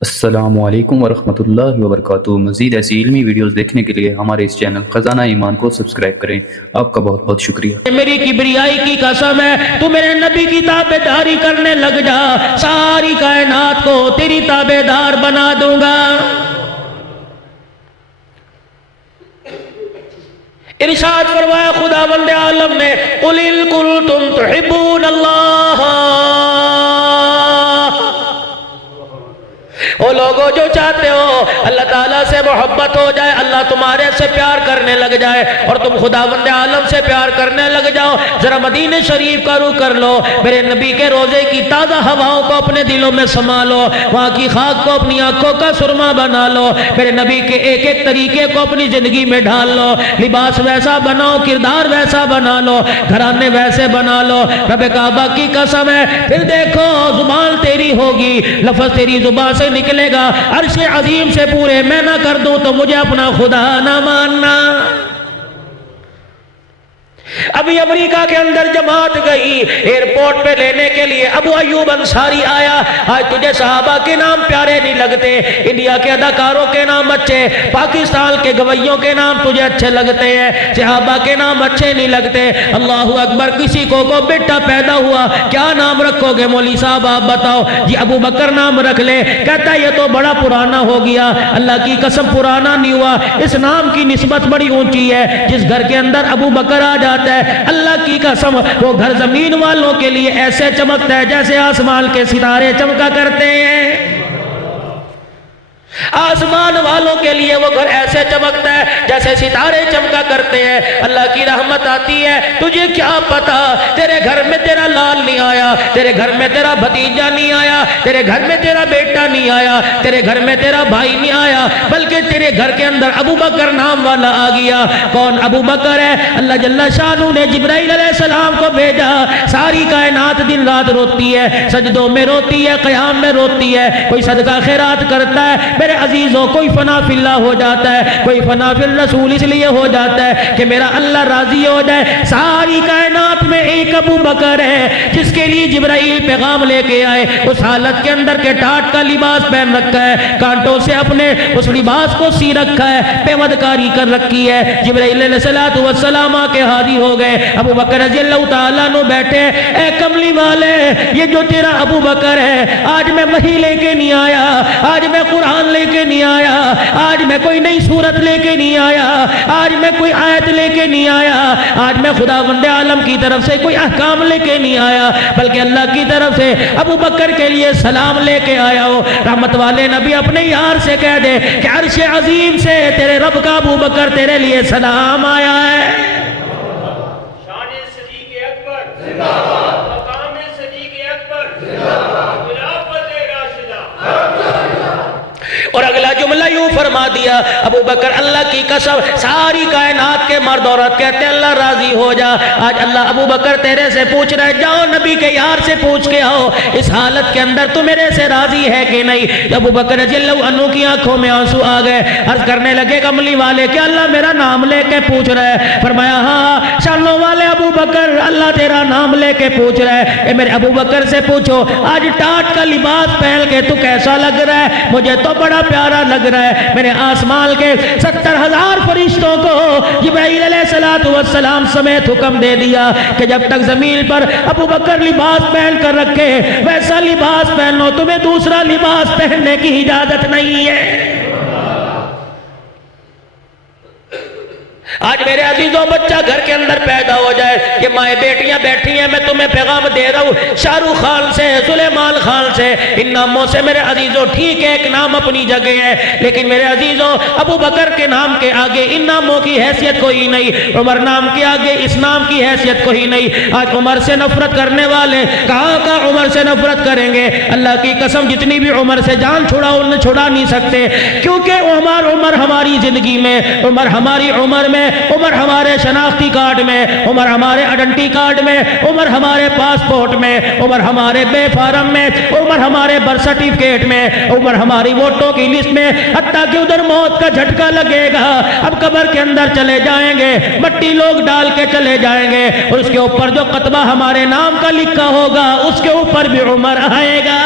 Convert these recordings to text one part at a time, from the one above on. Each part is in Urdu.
السلام علیکم ورحمۃ اللہ وبرکاتہ۔ مزید ایسی علمی ویڈیوز دیکھنے کے لیے ہمارے اس چینل خزانہ ایمان کو سبسکرائب کریں۔ آپ کا بہت بہت شکریہ۔ میری کبریائی کی قسم ہے، تو میرے نبی کی تابعداری کرنے لگ جا، ساری کائنات کو تیری تابعدار بنا دوں گا۔ ارشاد فرمایا خداوند عالم نے، قُلْ إِن كُنتُمْ تُحِبُّونَ اللَّهَ، وہ لوگوں جو چاہتے ہو اللہ تعالیٰ سے محبت ہو جائے، اللہ تمہارے سے پیار کرنے لگ جائے اور تم خداوند عالم سے پیار کرنے لگ جاؤ، ذرا مدینہ شریف کا رخ کر لو، میرے نبی کے روزے کی تازہ ہواؤں کو اپنے دلوں میں سما لو، وہاں کی خاک کو اپنی آنکھوں کا سرما بنا لو، میرے نبی کے ایک ایک طریقے کو اپنی زندگی میں ڈال لو، لباس ویسا بناؤ، کردار ویسا بنا لو، گھرانے ویسے بنا لو، رب کعبہ کی قسم ہے، پھر دیکھو زبان تیری ہوگی، لفظ تیری زبان سے نکلے گا، عرش عظیم سے پورے میں نہ کر دوں تو مجھے اپنا خدا نہ ماننا۔ ابھی امریکہ کے اندر جماعت گئی ایئرپورٹ پہ لینے کے لیے، ابو ایوب انصاری آیا، آج تجھے صحابہ کے نام پیارے نہیں لگتے، انڈیا کے اداکاروں کے نام اچھے، پاکستان کے گویوں کے نام تجھے اچھے لگتے ہیں، صحابہ کے نام اچھے نہیں لگتے، اللہ اکبر، کسی کو بیٹا پیدا ہوا کیا نام رکھو گے مولوی صاحب آپ بتاؤ؟ جی ابو بکر نام رکھ لے، کہتا ہے یہ تو بڑا پرانا ہو گیا، اللہ کی قسم پرانا نہیں ہوا، اس نام کی نسبت بڑی اونچی ہے، جس گھر کے اندر ابو بکر آ جاتا ہے اللہ کی قسم وہ گھر زمین والوں کے لیے ایسے چمکتا ہے جیسے آسمان کے ستارے چمکا کرتے ہیں، آسمان والوں کے لیے وہ گھر ایسے چمکتا ہے جیسے ستارے چمکا کرتے ہیں، اللہ کی رحمت آتی ہے، تجھے کیا پتا تیرے گھر میں تیرا لال نہیں آیا، تیرے گھر میں تیرا بھتیجا نہیں آیا، تیرے گھر میں تیرا بیٹا نہیں آیا، تیرے گھر میں تیرا بھائی نہیں آیا، بلکہ تیرے گھر کے اندر ابو بکر نام والا آ گیا۔ کون ابو بکر ہے؟ اللہ جل شانہ نے جبرائیل علیہ السلام کو بھیجا، ساری کائنات دن رات روتی ہے، سجدوں میں روتی ہے، قیام میں روتی ہے، کوئی صدقہ خیرات کرتا ہے میرے عزیزوں، کوئی فنا فی اللہ ہو جاتا ہے، کوئی فنا فی الرسول اس لیے ہو جاتا ہے کہ میرا اللہ راضی ہو جائے۔ ساری کائنات میں ایک ابو بکر ہے جس کے لیے جبرائیل پیغام لے کے آئے، اس حالت کے اندر کے ٹاٹ کا لباس پہن رکھا ہے، کانٹوں سے اپنے اس لباس کو سی رکھا ہے، پیود کاری کر رکھی ہے، جبرائیل علیہ السلام آ کے حاضر ہو گئے، ابو بکر رضی اللہ تعالیٰ عنہ بیٹھے، اے کملی والے یہ جو تیرا ابو بکر ہے آج میں وحی لے کے نہیں آیا، آج میں قرآن لے کے نہیں آیا، آج میں کوئی نئی صورت لے کے نہیں آیا، آج میں کوئی آیت لے کے نہیں آیا، آج میں خداوند عالم کی طرف سے کوئی احکام لے کے نہیں آیا، بلکہ اللہ کی طرف سے ابو بکر کے لیے سلام لے کے آیا ہو۔ رحمت والے نبی اپنے یار سے کہہ دے کہ عرش عظیم سے تیرے رب کا ابو بکر تیرے لیے سلام آیا ہے۔ شان صدیق اکبر زندہ باد، مقام صدیق اکبر زندہ باد، خلافت راشدہ۔ اور اگلا جملہ یوں فرما دیا ابو بکر اللہ کی قسم، ساری کائنات کے مرد عورت کہتے ہیں اللہ راضی ہو جا، آج اللہ ابو بکر تیرے سے پوچھ رہے، جاؤ نبی کے یار سے پوچھ کے آؤ اس حالت کے اندر تو میرے سے راضی ہے کہ نہیں۔ ابو بکر رضی اللہ عنہ کی آنکھوں میں آنسو آ گئے، عرض کرنے لگے کملی والے کیا اللہ میرا نام لے کے پوچھ رہا ہے؟ فرمایا ہاں شانوں والے ابو بکر اللہ تیرا نام لے کے پوچھ رہا ہے، اے میرے ابو بکر سے پوچھو آج ٹاٹ کا لباس پہن کے تو کیسا لگ رہا ہے؟ مجھے تو بڑا پیارا لگ رہا ہے۔ میں نے آسمان کے 70,000 فرشتوں کو جبرائیل علیہ السلام سمیت حکم دے دیا کہ جب تک زمین پر ابو بکر لباس پہن کر رکھے ویسا لباس پہنو، تمہیں دوسرا لباس پہننے کی اجازت نہیں ہے۔ آج میرے عزیزوں بچہ گھر کے اندر پیدا ہو جائے، یہ مائیں بیٹیاں بیٹھی ہیں، میں تمہیں پیغام دے رہا ہوں شاہ رخ خان سے، سلیمان خان سے، ان ناموں سے میرے عزیزوں ٹھیک ہے ایک نام اپنی جگہ ہے، لیکن میرے عزیزوں ابو بکر کے نام کے آگے ان ناموں کی حیثیت کوئی نہیں، عمر نام کے آگے اس نام کی حیثیت کوئی نہیں۔ آج عمر سے نفرت کرنے والے کہاں کا عمر سے نفرت کریں گے؟ اللہ کی قسم جتنی بھی عمر سے جان چھڑاؤ انہیں چھڑا نہیں سکتے، کیونکہ عمر ہماری زندگی میں، عمر ہماری عمر میں، عمر ہمارے شناختی کارڈ میں، عمر ہمارے آئیڈینٹی کارڈ میں، عمر ہمارے پاسپورٹ میں، عمر ہمارے بے فارم میں، عمر ہمارے برتھ سرٹیفکیٹ میں، عمر ہماری ووٹوں کی لسٹ میں، حتیٰ کہ ادھر موت کا جھٹکا لگے گا، اب قبر کے اندر چلے جائیں گے، مٹی لوگ ڈال کے چلے جائیں گے، اور اس کے اوپر جو قطبہ ہمارے نام کا لکھا ہوگا اس کے اوپر بھی عمر آئے گا۔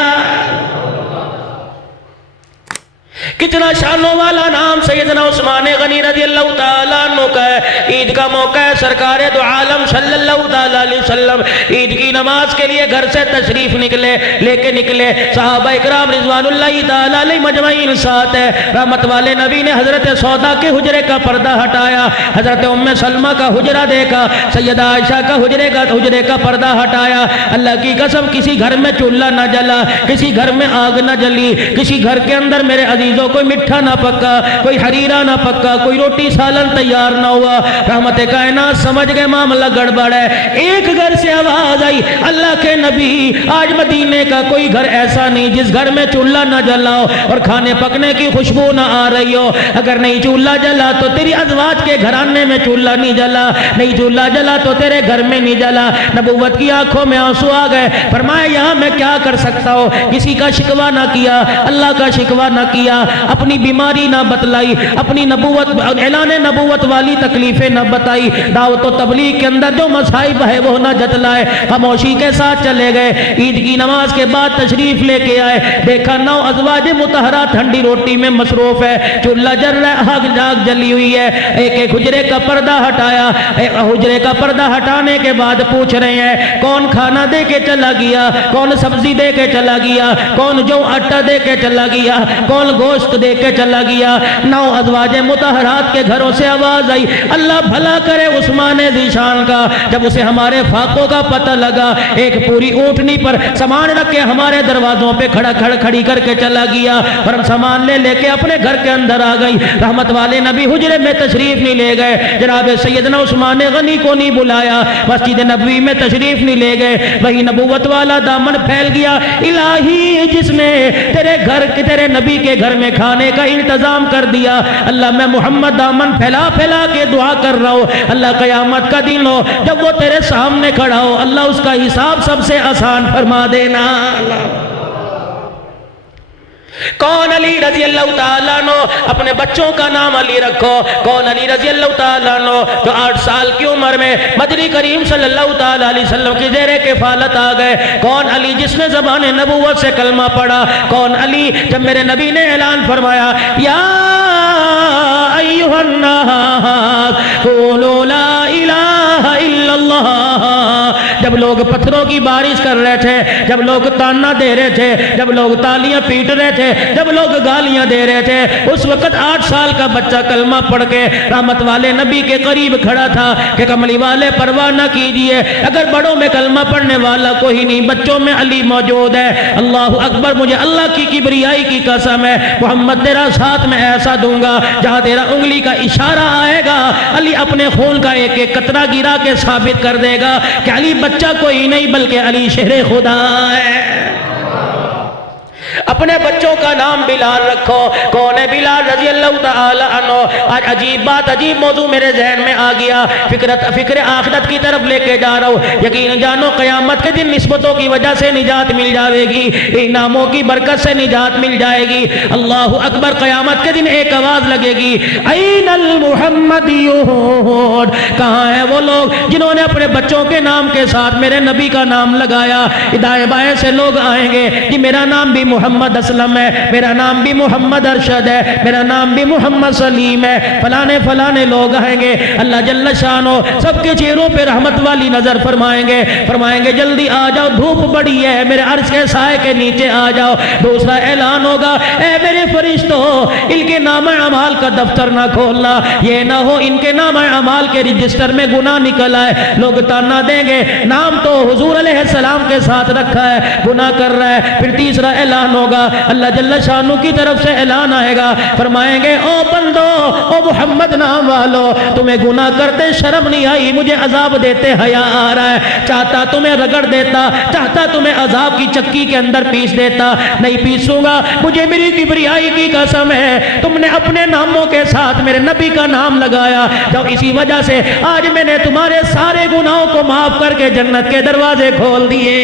کتنا شانوں والا نام سیدنا عثمان غنی رضی اللہ تعالیٰ عنہ کا ہے. عید کا موقع ہے, سرکار دو عالم صلی اللہ تعالیٰ علیہ وسلم عید کی نماز کے لیے گھر سے تشریف لے کے نکلے. صحابہ اکرام رضوان اللہ تعالیٰ علیہ مجمعین ساتھ ہے. رحمت والے نبی نے حضرت سودا کے حجرے کا پردہ ہٹایا, حضرت ام سلمہ کا حجرہ دیکھا, سیدہ عائشہ کا حجرے کا پردہ ہٹایا. اللہ کی قسم کسی گھر میں چولہا نہ جلا, کسی گھر میں آگ نہ جلی, کسی گھر کے اندر میرے عزیزوں کوئی مٹھا نہ پکا, کوئی حریرہ نہ پکا, کوئی روٹی سالن تیار نہ ہوا. رحمت کائنات سمجھ گئے معاملہ گڑبڑ ہے. ایک گھر سے آواز آئی, اللہ کے نبی آج مدینے کا کوئی گھر ایسا نہیں جس گھر میں چولہا نہ جلا ہو اور کھانے پکنے کی خوشبو نہ آ رہی ہو. اگر نہیں چولہا جلا تو تیری ازواج کے گھرانے میں چولہا نہیں جلا, نہیں چولہا جلا تو تیرے گھر میں نہیں جلا. نبوت کی آنکھوں میں آنسو آ گئے. فرمایا یہاں میں کیا کر سکتا ہوں, کسی کا شکوہ نہ کیا, اللہ کا شکوہ نہ کیا, اپنی بیماری نہ بتلائی, اپنی نبوت اعلان نبوت والی تکلیفیں نہ بتائی, دعوت و تبلیغ کے اندر جو مصائب ہے وہ نہ جتلائے, خاموشی کے ساتھ چلے گئے. عید کی نماز کے بعد تشریف لے کے آئے, دیکھا 9 ازواج مطہرہ ٹھنڈی روٹی میں مصروف ہے, چولہا جل رہا ہے, آگ جلی ہوئی ہے. ایک ایک حجرے کا پردہ ہٹایا. حجرے کا پردہ ہٹانے کے بعد پوچھ رہے ہیں کون کھانا دے کے چلا گیا, کون سبزی دے کے چلا گیا, کون جو آٹا دے کے چلا گیا, کون گوشت دے کے چلا گیا. 9 ازواج مطہرات کے گھروں سے آواز آئی, اللہ بھلا کرے عثمان ذیشان کا. جب اسے ہمارے فاقوں کا پتہ لگا, ایک پوری اونٹنی پر سامان رکھ کے ہمارے دروازوں پہ کھڑی کر کے چلا گیا, اور ہم سامان لے کے اپنے گھر کے اندر آ گئی. رحمت والے نبی حجرے میں تشریف نہیں لے گئے, جناب سیدنا عثمان غنی کو نہیں بلایا, مسجد نبوی میں تشریف نہیں لے گئے. وہی نبوت والا دامن پھیل گیا. الہی جس نے تیرے نبی کے گھر میں کھانے کا انتظام کر دیا, اللہ میں محمد دامن پھیلا کے دعا کر رہا ہوں, اللہ قیامت کا دن ہو جب وہ تیرے سامنے کھڑا ہو, اللہ اس کا حساب سب سے آسان فرما دینا. کون علی رضی اللہ تعالیٰ عنہ, اپنے بچوں کا نام علی رکھو. کون علی رضی اللہ تعالیٰ عنہ جو 8 سال کی عمر میں مدنی کریم صلی اللہ تعالیٰ علیہ وسلم کی زیر کفالت آ گئے. کون علی جس نے زبان نبوت سے کلمہ پڑھا. کون علی جب میرے نبی نے اعلان فرمایا یا ایھا الناس قولوا لا الہ الا اللہ, جب لوگ پتھروں کی بارش کر رہے تھے, جب لوگ تانا دے رہے تھے, جب لوگ تالیاں پیٹ رہے تھے, جب لوگ گالیاں دے رہے تھے, اس وقت 8 سال کا بچہ کلمہ پڑھ کے رحمت والے نبی کے قریب کھڑا تھا کہ کملی والے پرواہ نہ کیجئے, اگر بڑوں میں کلمہ پڑھنے والا کوئی نہیں, بچوں میں علی موجود ہے. اللہ اکبر, مجھے اللہ کی کبریائی کی قسم ہے, محمد تیرا ساتھ میں ایسا دوں گا جہاں تیرا انگلی کا اشارہ آئے گا, علی اپنے خون کا ایک ایک قطرہ گرا کے ثابت کر دے گا کہ علی بچہ کوئی نہیں بلکہ علی شہر خدا ہے. اپنے بچوں کا نام بلال رکھو. کون ہے بلال رضی اللہ تعالی عنہ؟ آج عجیب بات, عجیب موضوع میرے ذہن میں آ گیا, فکر آخرت کی طرف لے کے جا رہا ہوں. یقین جانو قیامت کے دن نسبتوں کی وجہ سے نجات مل جائے گی, انعاموں کی برکت سے نجات مل جائے گی. اللہ اکبر, قیامت کے دن ایک آواز لگے گی, این المحمدیون, کہاں ہیں وہ لوگ جنہوں نے اپنے بچوں کے نام کے ساتھ میرے نبی کا نام لگایا. دائیں بائیں سے لوگ آئیں گے کہ میرا نام بھی محمد اسلم ہے, میرا نام بھی محمد ارشد ہے, میرا نام بھی محمد سلیم ہے, فلانے لوگ آئیں گے. اللہ جل شانو سب کے چہروں پہ رحمت والی نظر فرمائیں گے جلدی آ جاؤ, دھوپ بڑی ہے, میرے عرش کے سائے کے نیچے آ جاؤ. دوسرا اعلان ہوگا, اے میرے فرشتوں, ان کے نام اعمال کا دفتر نہ کھولنا, یہ نہ ہو ان کے نام اعمال کے رجسٹر میں گناہ نکل آئے. لوگ تانا دیں گے, نام تو حضور علیہ السلام کے ساتھ رکھا ہے, گناہ کر رہا ہے. پھر تیسرا اعلان ہوگا, اللہ جل شانو کی طرف سے اعلان آئے گا, فرمائیں گے او بندو, او محمد نام والو, تمہیں گناہ کرتے شرم نہیں آئی, مجھے عذاب دیتے حیا آ رہا ہے. چاہتا تمہیں رگڑ دیتا, چاہتا تمہیں عذاب کی چکی کے اندر پیس دیتا, نہیں پیسوں گا, مجھے میری کبریائی کی قسم ہے, تم نے اپنے ناموں کے ساتھ میرے نبی کا نام لگایا, جو اسی وجہ سے آج میں نے تمہارے سارے گناہوں کو معاف کر کے جنت کے دروازے کھول دیے.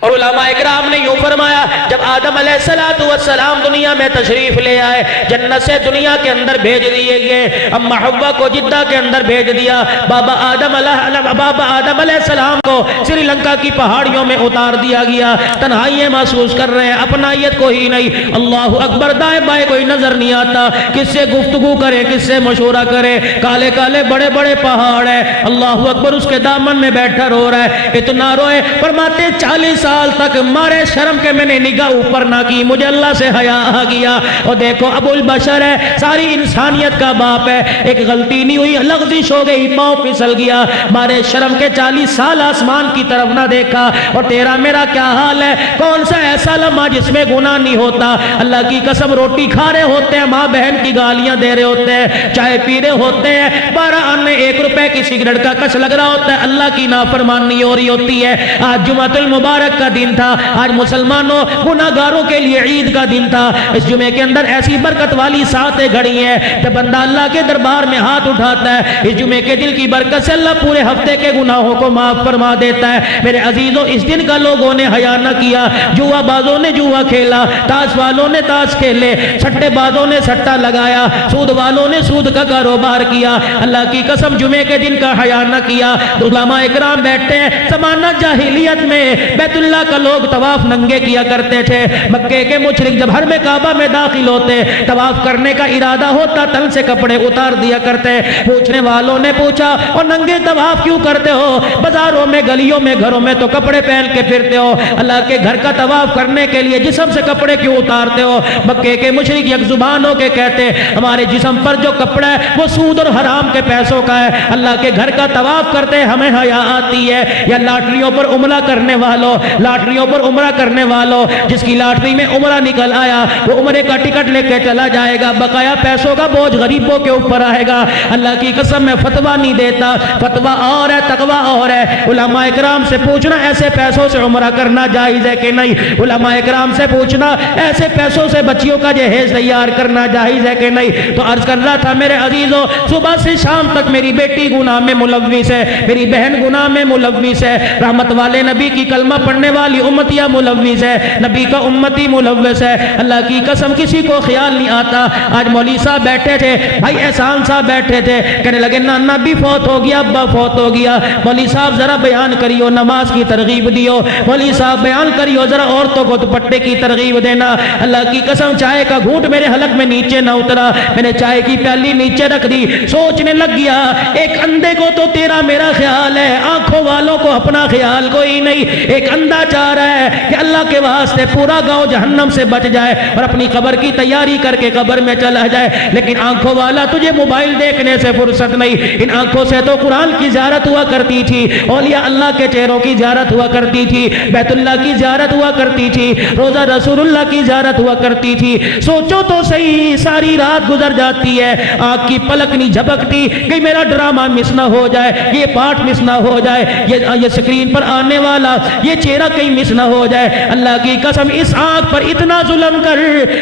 اور علماء اکرام نے یوں فرمایا جب آدم علیہ السلام دنیا میں تشریف لے آئے، جنت سے دنیا کے اندر بھیج دیے گئے، اما حوا کو جدہ کے اندر بھیج دیا، بابا آدم علیہ السلام کو سری لنکا کی پہاڑیوں میں اتار دیا گیا، تنہائی محسوس کر رہے ہیں، اپنائیت کوئی نہیں، اللہ اکبر، دائیں بائیں کوئی نظر نہیں آتا، کس سے گفتگو کرے، کس سے مشورہ کرے، کالے کالے بڑے بڑے پہاڑ ہے، اللہ اکبر، اس کے دامن میں بیٹھا رو رہا ہے، اتنا روئے، فرماتے 40 سال تک مارے شرم کے میں نے نگاہ اوپر نہ کی، مجھے اللہ سے حیا آ گیا۔ اور دیکھو ابو البشر ہے، ساری انسانیت کا باپ ہے، ایک غلطی نہیں ہوئی، لغزش ہو گئی، پاؤں پھسل گیا، مارے شرم کے 40 سال آسمان کی طرف نہ دیکھا، اور تیرا میرا کیا حال ہے؟ کون سا ایسا لمحہ جس میں گناہ نہیں ہوتا؟ اللہ کی قسم، روٹی کھا رہے ہوتے ہیں، ماں بہن کی گالیاں دے رہے ہوتے ہیں، چائے پی رہے ہوتے ہیں، 12 آنے 1 روپے کی سگریٹ کا کش لگ رہا ہوتا ہے، اللہ کی نافرمانی ہو رہی ہوتی ہے۔ آج جمعۃ المبارک کا دن تھا، آج مسلمانوں گناہگاروں کے لیے عید کا دن تھا، اس جمعے کے اندر ایسی برکت والی ساتیں گھڑی ہیں، جب بندہ اللہ کے دربار میں ہاتھ اٹھاتا ہے، اس جمعے کے دل کی برکت سے اللہ پورے ہفتے کے گناہوں کو معاف فرما دیتا ہے۔ میرے عزیزوں، اس دن کا لوگوں نے حیا نہ کیا، جوا بازوں نے جوا کھیلا، تاش والوں نے تاش کھیلے، سٹے بازوں نے سٹا لگایا، سود والوں نے سود کا کاروبار کیا، اللہ کی قسم جمعے کے دن کا حیا نہ کیا۔ علماء اکرام بیٹھتے ہیں، زمانہ جاہلیت میں بیت اللہ کا لوگ طواف ننگے کیا کرتے تھے، مکے کے مشرک جب حرم کعبہ میں داخل ہوتے، طواف کرنے کا ارادہ ہوتا، تن سے کپڑے اتار دیا کرتے۔ پوچھنے والوں نے پوچھا، اور ننگے طواف کیوں کرتے ہو؟ بازاروں میں، گلیوں میں، گھروں میں تو کپڑے پہن کے پھرتے ہو، اللہ کے گھر کا طواف کرنے کے لیے جسم سے کپڑے کیوں اتارتے ہو؟ مکے کے مشرک یک زبان ہو کے کہتے، ہمارے جسم پر جو کپڑا ہے وہ سود اور حرام کے پیسوں کا ہے، اللہ کے گھر کا طواف کرتے ہمیں حیا آتی ہے۔ یا لاٹریوں پر عمرہ کرنے والوں، لاٹریوں پر عمرہ کرنے والوں، جس کی لاٹری میں عمرہ نکل آیا وہ عمرے کا ٹکٹ لے کے چلا جائے گا، بقایا پیسوں کا بوجھ غریبوں کے اوپر آئے گا۔ اللہ کی قسم میں فتویٰ نہیں دیتا، فتویٰ اور ہے، تقویٰ اور ہے۔ علماء اکرام سے پوچھنا ایسے پیسوں سے عمرہ کرنا جائز ہے کہ نہیں؟ علماء اکرام سے پوچھنا ایسے پیسوں سے بچیوں کا جہیز تیار کرنا جائز ہے کہ نہیں؟ تو عرض کر رہا تھا میرے عزیزوں، صبح سے شام تک میری بیٹی گناہ میں ملوث ہے، میری بہن گناہ میں ملوث ہے، رحمت والے نبی کی کلمہ پڑھنے والی امتیہ ملوث ہے، نبی کا امتی ملوث ہے، اللہ کی قسم کسی کو خیال نہیں آتا۔ آج مولوی صاحب بیٹھے تھے، بھائی احسان صاحب بیٹھے تھے، کہنے لگے نانا بھی فوت ہو گیا، ابا فوت ہو گیا، مولوی صاحب ذرا بیان کریو، نماز کی ترغیب دیو، مولوی صاحب بیان کریو، ذرا عورتوں کو دوپٹے کی ترغیب دینا۔ اللہ کی قسم چائے کا گھونٹ میرے حلق میں نیچے نہ اترا، میں نے چائے کی پیالی نیچے رکھ دی، سوچنے لگ گیا ایک اندھے کو تو تیرا میرا خیال ہے، آنکھوں والوں کو اپنا خیال کوئی نہیں۔ ایک اندھا چاہ رہا ہے کہ اللہ کے واسطے پورا گاؤں جہنم سے بچ جائے اور اپنی قبر کی تیاری کر کے قبر میں چلا جائے، لیکن آنکھوں والا تجھے موبائل دیکھنے سے فرصت نہیں، ان آنکھوں سے تو قرآن کی زیارت ہوا کرتی تھی، اولیاء اللہ کے چہروں کی زیارت ہوا کرتی تھی، بیت اللہ کی زیارت ہوا کرتی تھی، روزہ رسول اللہ کی زیارت ہوا کرتی تھی۔ سوچو تو صحیح، ساری رات گزر جاتی ہے، آنکھ کی پلک نہیں جھپکتی کہ میرا ڈرامہ مس نہ ہو جائے، یہ پارٹ مس نہ ہو جائے، یہ سکرین پر آنے والا یہ چہرہ کہیں مس نہ ہو جائے۔ اللہ کی قسم اس آنکھ پر اتنا ظلم کر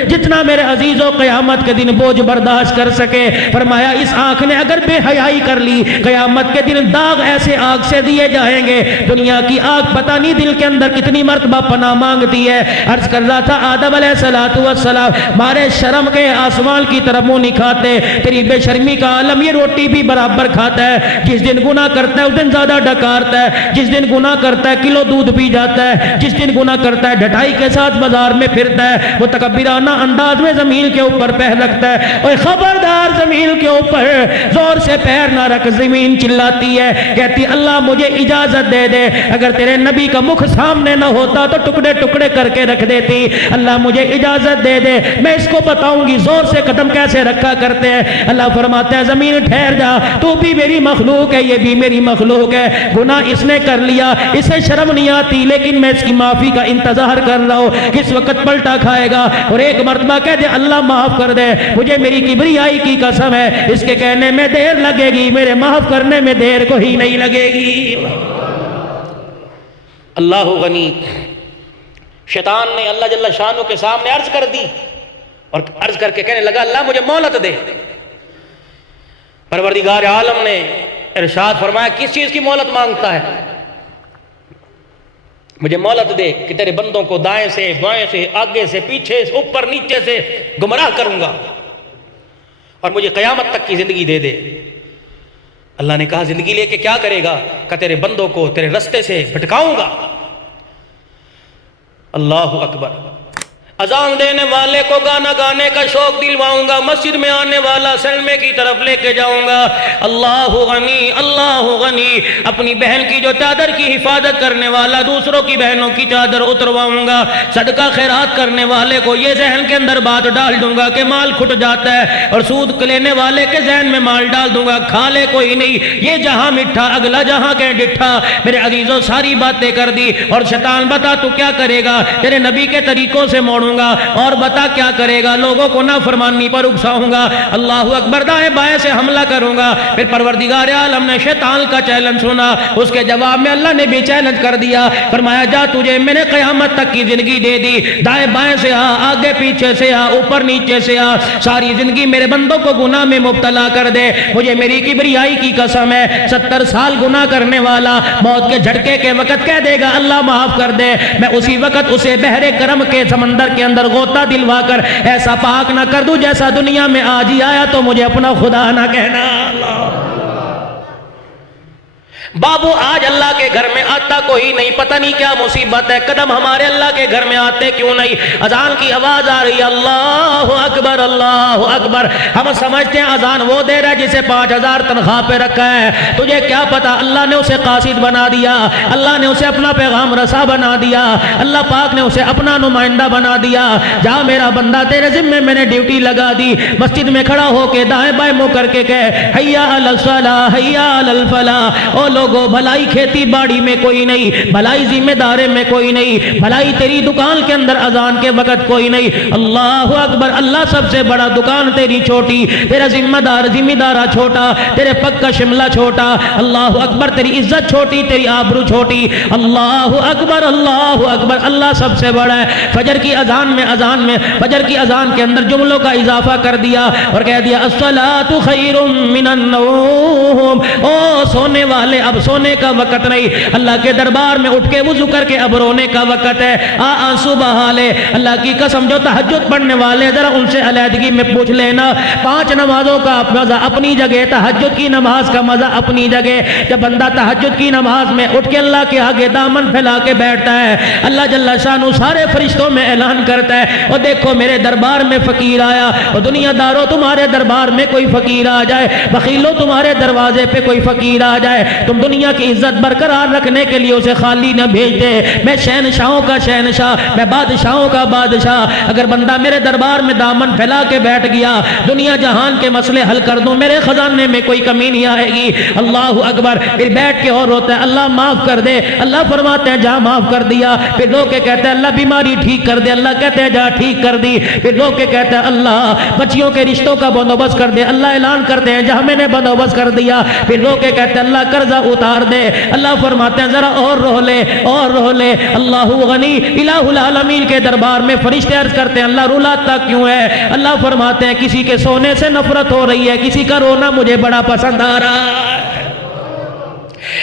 جتنا میرے عزیزوں قیامت کے دن بوجھ برداشت کر سکے۔ فرمایا اس آنکھ نے اگر بے حیائی کر لی، قیامت کے دن داغ ایسے آنکھ سے دیے جائیں گے، دنیا کی آنکھ پتہ نہیں دل کے اندر کتنی مرتبہ پناہ مانگتی ہے۔ عرض کر رہا تھا آدم علیہ السلام مارے شرم کے آسمان کی طرف منہ نہیں کھاتے، تیری بے شرمی کا عالم یہ روٹی بھی برابر کھاتا ہے، جس دن گناہ کرتا ہے اس دن زیادہ ڈکارتا ہے، جس دن گناہ کرتا ہے کلو دودھ پی جاتا ہے، جس دن گناہ کرتا ہے ڈھٹائی کے ساتھ بازار میں پھرتا ہے، وہ تکبرانہ انداز میں زمین کے اوپر پیر رکھتا ہے، اور خبردار زمین کے اوپر زور سے پیر نہ رکھ، زمین چلاتی ہے، کہتی اللہ مجھے اجازت دے دے، اگر تیرے نبی کا مکھ سامنے نہ ہوتا تو ٹکڑے ٹکڑے کر کے رکھ دیتی، اللہ مجھے اجازت دے دے، میں اس کو بتاؤں گی زور سے قدم کیسے رکھا کرتے ہیں۔ اللہ فرماتا ہے زمین ٹھہر جا، تو بھی میری مخلوق ہے، یہ بھی میری مخلوق ہے، گناہ اس نے کر لیا، اسے شرم نہیں آتی، لیکن میں اس کی معافی کا انتظار کر رہا ہوں، کس وقت پلٹا کھائے گا اور ایک مرتبہ کہہ دے اللہ معاف کر دے، مجھے میری کبریائی کی قسم ہے اس کے کہنے میں دیر لگے گی، میرے معاف کرنے میں دیر کو ہی نہیں لگے گی۔ اللہ غنی، شیطان نے اللہ جل شانہ کے سامنے عرض کر دی اور عرض کر کے کہنے لگا اللہ مجھے مہلت دے۔ پروردگار عالم نے ارشاد فرمایا کس چیز کی مہلت مانگتا ہے؟ مجھے مہلت دے کہ تیرے بندوں کو دائیں سے بائیں سے آگے سے پیچھے سے اوپر نیچے سے گمراہ کروں گا، اور مجھے قیامت تک کی زندگی دے دے۔ اللہ نے کہا زندگی لے کے کیا کرے گا؟ کہ تیرے بندوں کو تیرے رستے سے بھٹکاؤں گا۔ اللہ اکبر۔ اذان دینے والے کو گانا گانے کا شوق دلواؤں گا، مسجد میں آنے والا سلمے کی طرف لے کے جاؤں گا۔ اللہ غنی، اللہ غنی۔ اپنی بہن کی جو چادر کی حفاظت کرنے والا دوسروں کی بہنوں کی چادر اترواؤں گا۔ صدقہ خیرات کرنے والے کو یہ ذہن کے اندر بات ڈال دوں گا کہ مال کھٹ جاتا ہے، اور سود لینے والے کے ذہن میں مال ڈال دوں گا کھا لے کوئی نہیں، یہ جہاں مٹھا اگلا جہاں کہ ڈٹھا۔ میرے عزیزوں ساری باتیں کر دی، اور شیطان بتا تو کیا کرے گا؟ تیرے نبی کے طریقوں سے موڑوں گا، اور بتا کیا کرے گا؟ لوگوں کو نافرمانی پر اکساؤں گا۔ اللہ اکبر۔ دائیں بائیں سے حملہ کروں گا۔ پھر پروردگار عالم نے شیطان کا چیلنج سنا، اس کے جواب میں اللہ نے بھی چیلنج کر دیا، فرمایا جا تجھے میں نے قیامت تک کی زندگی دے دی، دائیں بائیں سے آ، آگے پیچھے سے آ، اوپر نیچے سے آ، ساری زندگی میرے بندوں کو گناہ میں مبتلا کر دے۔ مجھے میری کبریائی کی قسم ہے، 70 سال گناہ کرنے والا موت کے جھٹکے کے وقت کہہ دے گا اللہ معاف کر دے، میں اسی وقت اسے بحر کرم کے سمندر کے اندر غوطہ دلوا کر ایسا پاک نہ کر دوں جیسا دنیا میں آج ہی آیا تو مجھے اپنا خدا نہ کہنا۔ بابو آج اللہ کے گھر میں آتا کوئی نہیں، پتہ نہیں کیا مصیبت ہے، قدم ہمارے اللہ کے گھر میں آتے کیوں نہیں؟ اذان کی آواز آ رہی ہے، اللہ اکبر اللہ اکبر۔ ہم سمجھتے ہیں اذان وہ دے رہا ہے جسے 5000 تنخواہ پہ رکھا ہے، تجھے کیا پتا اللہ نے اسے قاصد بنا دیا، اللہ نے اسے اپنا پیغام رسا بنا دیا، اللہ پاک نے اسے اپنا نمائندہ بنا دیا۔ جا میرا بندہ تیرے ذمے میں نے ڈیوٹی لگا دی، مسجد میں کھڑا ہو کے دائیں بائیں منہ کر کے کہے حیا علی الصلاۃ حیا علی الفلاح۔ او لوگو بھلائی کھیتی باڑی میں کوئی نہیں، بھلائی ذمہ دارے میں کوئی نہیں، بھلائی تیری دکان کے اندر اذان کے وقت کوئی نہیں۔ اللہ اکبر۔ اللہ سب سے بڑا، دکان تیری چھوٹی، تیرا ذمہ دارہ چھوٹا، تیرے پگ کا شملہ چھوٹا۔ اللہ اکبر۔ تیری عزت چھوٹی، تیری آبرو چھوٹی۔ اللہ اکبر اللہ اکبر۔ اللہ سب سے بڑا ہے۔ فجر کی اذان میں فجر کی اذان کے اندر جملوں کا اضافہ کر دیا اور کہہ دیا الصلاۃ خیر من النوم۔ او سونے والے، اب سونے کا وقت نہیں، اللہ کے دربار میں اٹھ کے وضو کر کے اب رونے کا وقت ہے، آنسو بہا لے۔ اللہ کی قسم جو تہجد پڑھنے والے ذرا ان سے علیحدگی میں پوچھ لینا، 5 نمازوں کا مزہ اپنی جگہ، تہجد کی نماز کا مزہ اپنی جگہ۔ جب بندہ تہجد کی نماز میں اٹھ کے اللہ کے آگے دامن پھیلا کے بیٹھتا ہے، اللہ جل شانہ سارے فرشتوں میں اعلان کرتا ہے اور دیکھو میرے دربار میں فقیر آیا، اور دنیا داروں تمہارے دربار میں کوئی فقیر آ جائے، بخیلوں تمہارے دروازے پہ کوئی فقیر آ جائے، تم دنیا کی عزت برقرار رکھنے کے لیے اسے خالی نہ بھیج دے۔ میں شہنشاہوں کا شہنشاہ، میں بادشاہوں کا بادشاہ، اگر بندہ میرے دربار میں دامن پھیلا کے بیٹھ گیا، دنیا جہان کے مسئلے حل کر دوں، میرے خزانے میں کوئی کمی نہیں آئے گی۔ اللہ اکبر۔ پھر بیٹھ کے اور روتا ہے اللہ معاف کر دے، اللہ فرماتے ہیں جا معاف کر دیا۔ پھر لوگ کے کہتے ہیں اللہ بیماری ٹھیک کر دے، اللہ کہتے ہیں جا ٹھیک کر دی۔ پھر لوگ کے کہتے ہیں اللہ بچیوں کے رشتوں کا بندوبست کر دے، اللہ اعلان کرتے ہیں جہاں میں نے بندوبست کر دیا۔ پھر لوگ کے کہتے ہیں اللہ قرضہ اتار دے، اللہ فرماتے ہیں ذرا اور رو لے اور رو لے۔ اللہ غنی، الہ العالمین کے دربار میں فرشتے عرض کرتے ہیں اللہ رلاتا کیوں ہے؟ اللہ فرماتے ہیں کسی کے سونے سے نفرت ہو رہی ہے، کسی کا رونا مجھے بڑا پسند آ رہا ہے۔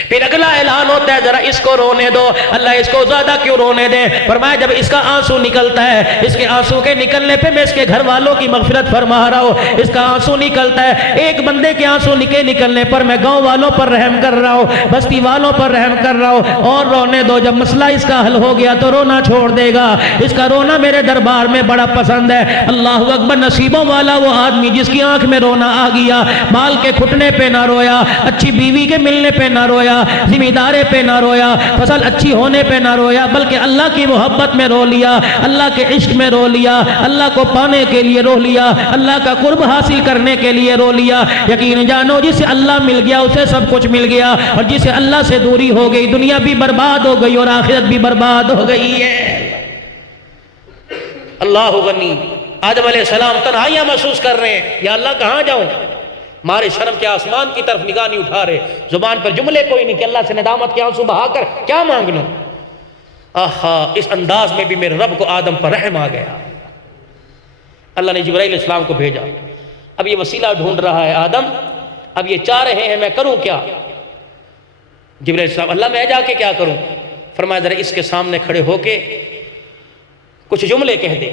پھر اگلا اعلان ہوتا ہے ذرا اس کو رونے دو، اللہ اس کو زیادہ کیوں رونے دے؟ فرمایا جب اس کا آنسو نکلتا ہے، اس کے آنسو کے نکلنے پہ میں اس کے گھر والوں کی مغفرت فرما رہا ہوں، اس کا آنسو نکلتا ہے، ایک بندے کے آنسو نکلنے پر میں گاؤں والوں پر رحم کر رہا ہوں، بستی والوں پر رحم کر رہا ہوں، اور رونے دو۔ جب مسئلہ اس کا حل ہو گیا تو رونا چھوڑ دے گا، اس کا رونا میرے دربار میں بڑا پسند ہے۔ اللہ اکبر۔ نصیبوں والا وہ آدمی جس کی آنکھ میں رونا آ گیا، مال کے کھٹنے پہ نہ رویا، اچھی بیوی کے ملنے پہ نہ رویا، ذمہ دارے پہ نہ رویا، فصل اچھی ہونے پہ نہ رویا، بلکہ اللہ کی محبت میں رو لیا، اللہ کے عشق میں رو لیا، اللہ کو پانے کے لیے رو لیا، اللہ کا قرب حاصل کرنے کے لیے رو لیا۔ یقین جانو جسے اللہ مل گیا اسے سب کچھ مل گیا، اور جسے اللہ سے دوری ہو گئی دنیا بھی برباد ہو گئی اور آخرت بھی برباد ہو گئی ہے۔ اللہ غنی۔ آدم علیہ السلام تنہائیاں محسوس کر رہے ہیں، یا اللہ کہاں جاؤں؟ مارے شرم کے آسمان کی طرف نگاہ نہیں اٹھا رہے، زبان پر جملے کوئی نہیں کہ اللہ سے ندامت کے آنسو بہا کر کیا مانگ لوں۔ آہا، اس انداز میں بھی میرے رب کو آدم پر رحم آ گیا۔ اللہ نے جبرائیل علیہ السلام کو بھیجا، اب یہ وسیلہ ڈھونڈ رہا ہے آدم، اب یہ چاہ رہے ہیں میں کروں کیا؟ جبرائیل علیہ السلام، اللہ میں جا کے کیا کروں؟ فرمایا ذرا اس کے سامنے کھڑے ہو کے کچھ جملے کہہ دے۔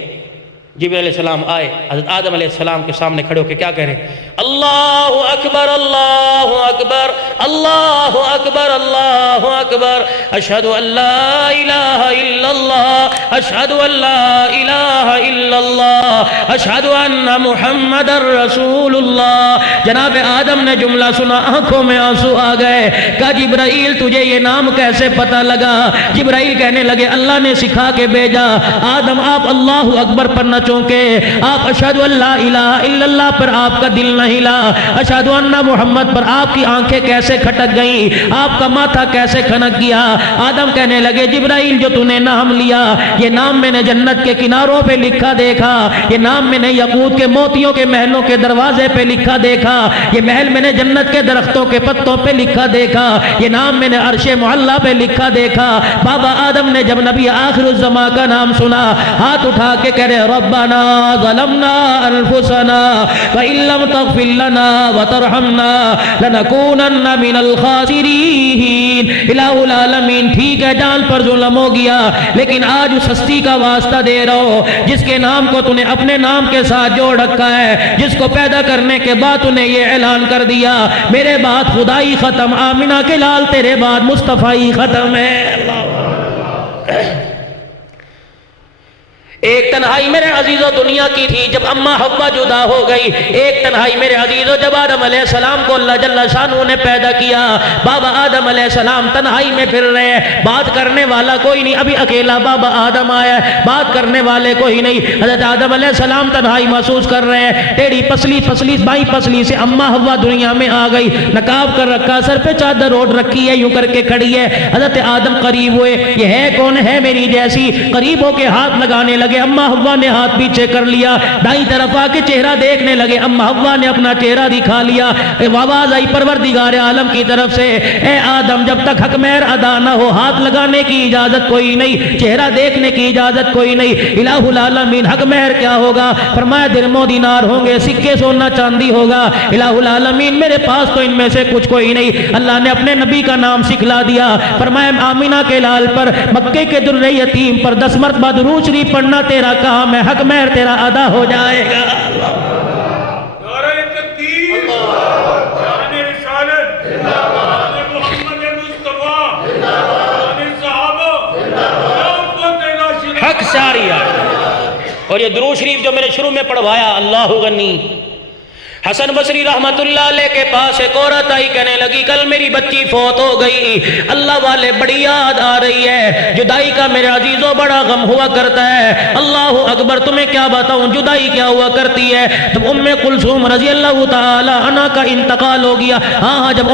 جبرائیل علیہ السلام آئے، حضرت آدم علیہ السلام کے سامنے کھڑے ہو کے کیا کہہ رہے ہیں؟ اللہ اکبر اللہ اکبر اللہ اکبر اللہ اکبر اشہد ان لا الہ الا اللہ اشہد ان لا الہ الا اللہ اشہد ان محمد رسول اللہ۔ جناب آدم نے جملہ سنا، آنکھوں میں آنسو آ گئے۔ کہا جبرائیل تجھے یہ نام کیسے پتہ لگا؟ جبرائیل کہنے لگے اللہ نے سکھا کے بھیجا۔ آدم آپ اللہ اکبر پر نہ چونکے، آپ اشہد ان لا الہ الا اللہ پر آپ کا دل نہ ہلا، اشہد ان محمد پر آپ کی آنکھیں کیسے کھٹک گئیں، آپ کا ماتھا کیسے کھنک گیا؟ آدم کہنے لگے جبرائیل جو تو نے نام لیا، یہ نام میں نے جنت کے کناروں پہ لکھا دیکھا، یہ نام میں نے یاقوت کے موتیوں کے محلوں کے دروازے پہ لکھا دیکھا، یہ محل میں نے جنت کے درختوں کے پتوں پہ لکھا دیکھا، یہ نام میں نے عرش معلیٰ پہ لکھا دیکھا۔ بابا آدم نے جب نبی آخر الزماں کا نام سنا، ہاتھ اٹھا کے کہہ رہے ربنا ظلمنا انفسنا وان لم تغفر لنا وترحمنا لنکونن من الخاسرین۔ الہ العالمین ٹھیک ہے جان پر ظلم ہو گیا، لیکن آج اس ہستی کا واسطہ دے رہا ہو جس کے نام کو تو نے اپنے نام کے ساتھ جوڑ رکھا ہے، جس کو پیدا کرنے کے بعد تو نے یہ اعلان کر دیا میرے بعد خدائی ختم، آمنہ کے لال تیرے بعد مصطفی ختم ہے۔ اللہ ایک تنہائی میرے عزیزو دنیا کی تھی جب اماں حوا جدا ہو گئی، ایک تنہائی میرے عزیزو جب آدم علیہ السلام کو اللہ جل شانہ نے پیدا کیا۔ بابا آدم علیہ السلام تنہائی میں پھر رہے ہیں، بات کرنے والا کوئی نہیں، ابھی اکیلا بابا آدم آیا ہے، بات کرنے والے کوئی نہیں۔ حضرت آدم علیہ السلام تنہائی محسوس کر رہے ہیں، ٹیڑھی پسلی بائیں پسلی سے اماں حوا دنیا میں آ گئی، نقاب کر رکھا، سر پہ چادر اوڑھ رکھی ہے، یوں کر کے کھڑی ہے۔ حضرت آدم قریب ہوئے، یہ ہے کون؟ ہے میری جیسی۔ قریب ہو کے ہاتھ لگانے لگے، اماں حوا نے ہاتھ پیچھے کر لیا، دائیں طرف آ کے چہرہ دیکھنے لگے، اماں حوا نے اپنا چہرہ دکھا لیا۔ آواز آئی پروردگار عالم کی طرف سے، اے آدم جب تک حق مہر ادا نہ ہو ہاتھ لگانے کی اجازت کوئی نہیں، چہرہ دیکھنے کی اجازت کوئی نہیں۔ الہ العالمین حق مہر کیا ہوگا؟ فرمایا درم و دینار ہوں گے، سکے سونا چاندی ہوگا۔ الہ العالمین میرے پاس تو ان میں سے کچھ کوئی نہیں۔ اللہ نے اپنے نبی کا نام سکھلا دیا، فرمایا آمینہ کے لال پر، مکے کے در یتیم پر 10 مرتبہ درود شریف پڑھنا تیرا کام ہے، حق مہر تیرا ادا ہو جائے گا۔ نعرہ تکبیر، شان رسالت، شان محمد مصطفیٰ، شان صحابہ، حق ساریہ۔ اور یہ درود شریف جو میں نے شروع میں پڑھوایا، اللہ غنی، حسن بصری رحمت اللہ علیہ کے پاس ایک عورت آئی، کہنے لگی کل میری بچی فوت ہو گئی، اللہ والے بڑی یاد آ رہی ہے، جدائی کا میرے عزیزوں بڑا غم ہوا کرتا ہے۔ اللہ اکبر، تمہیں کیا بتاؤں جدائی کیا ہوا کرتی ہے۔ جب ام کلثوم رضی اللہ تعالی عنہا کا انتقال ہو گیا، ہاں جب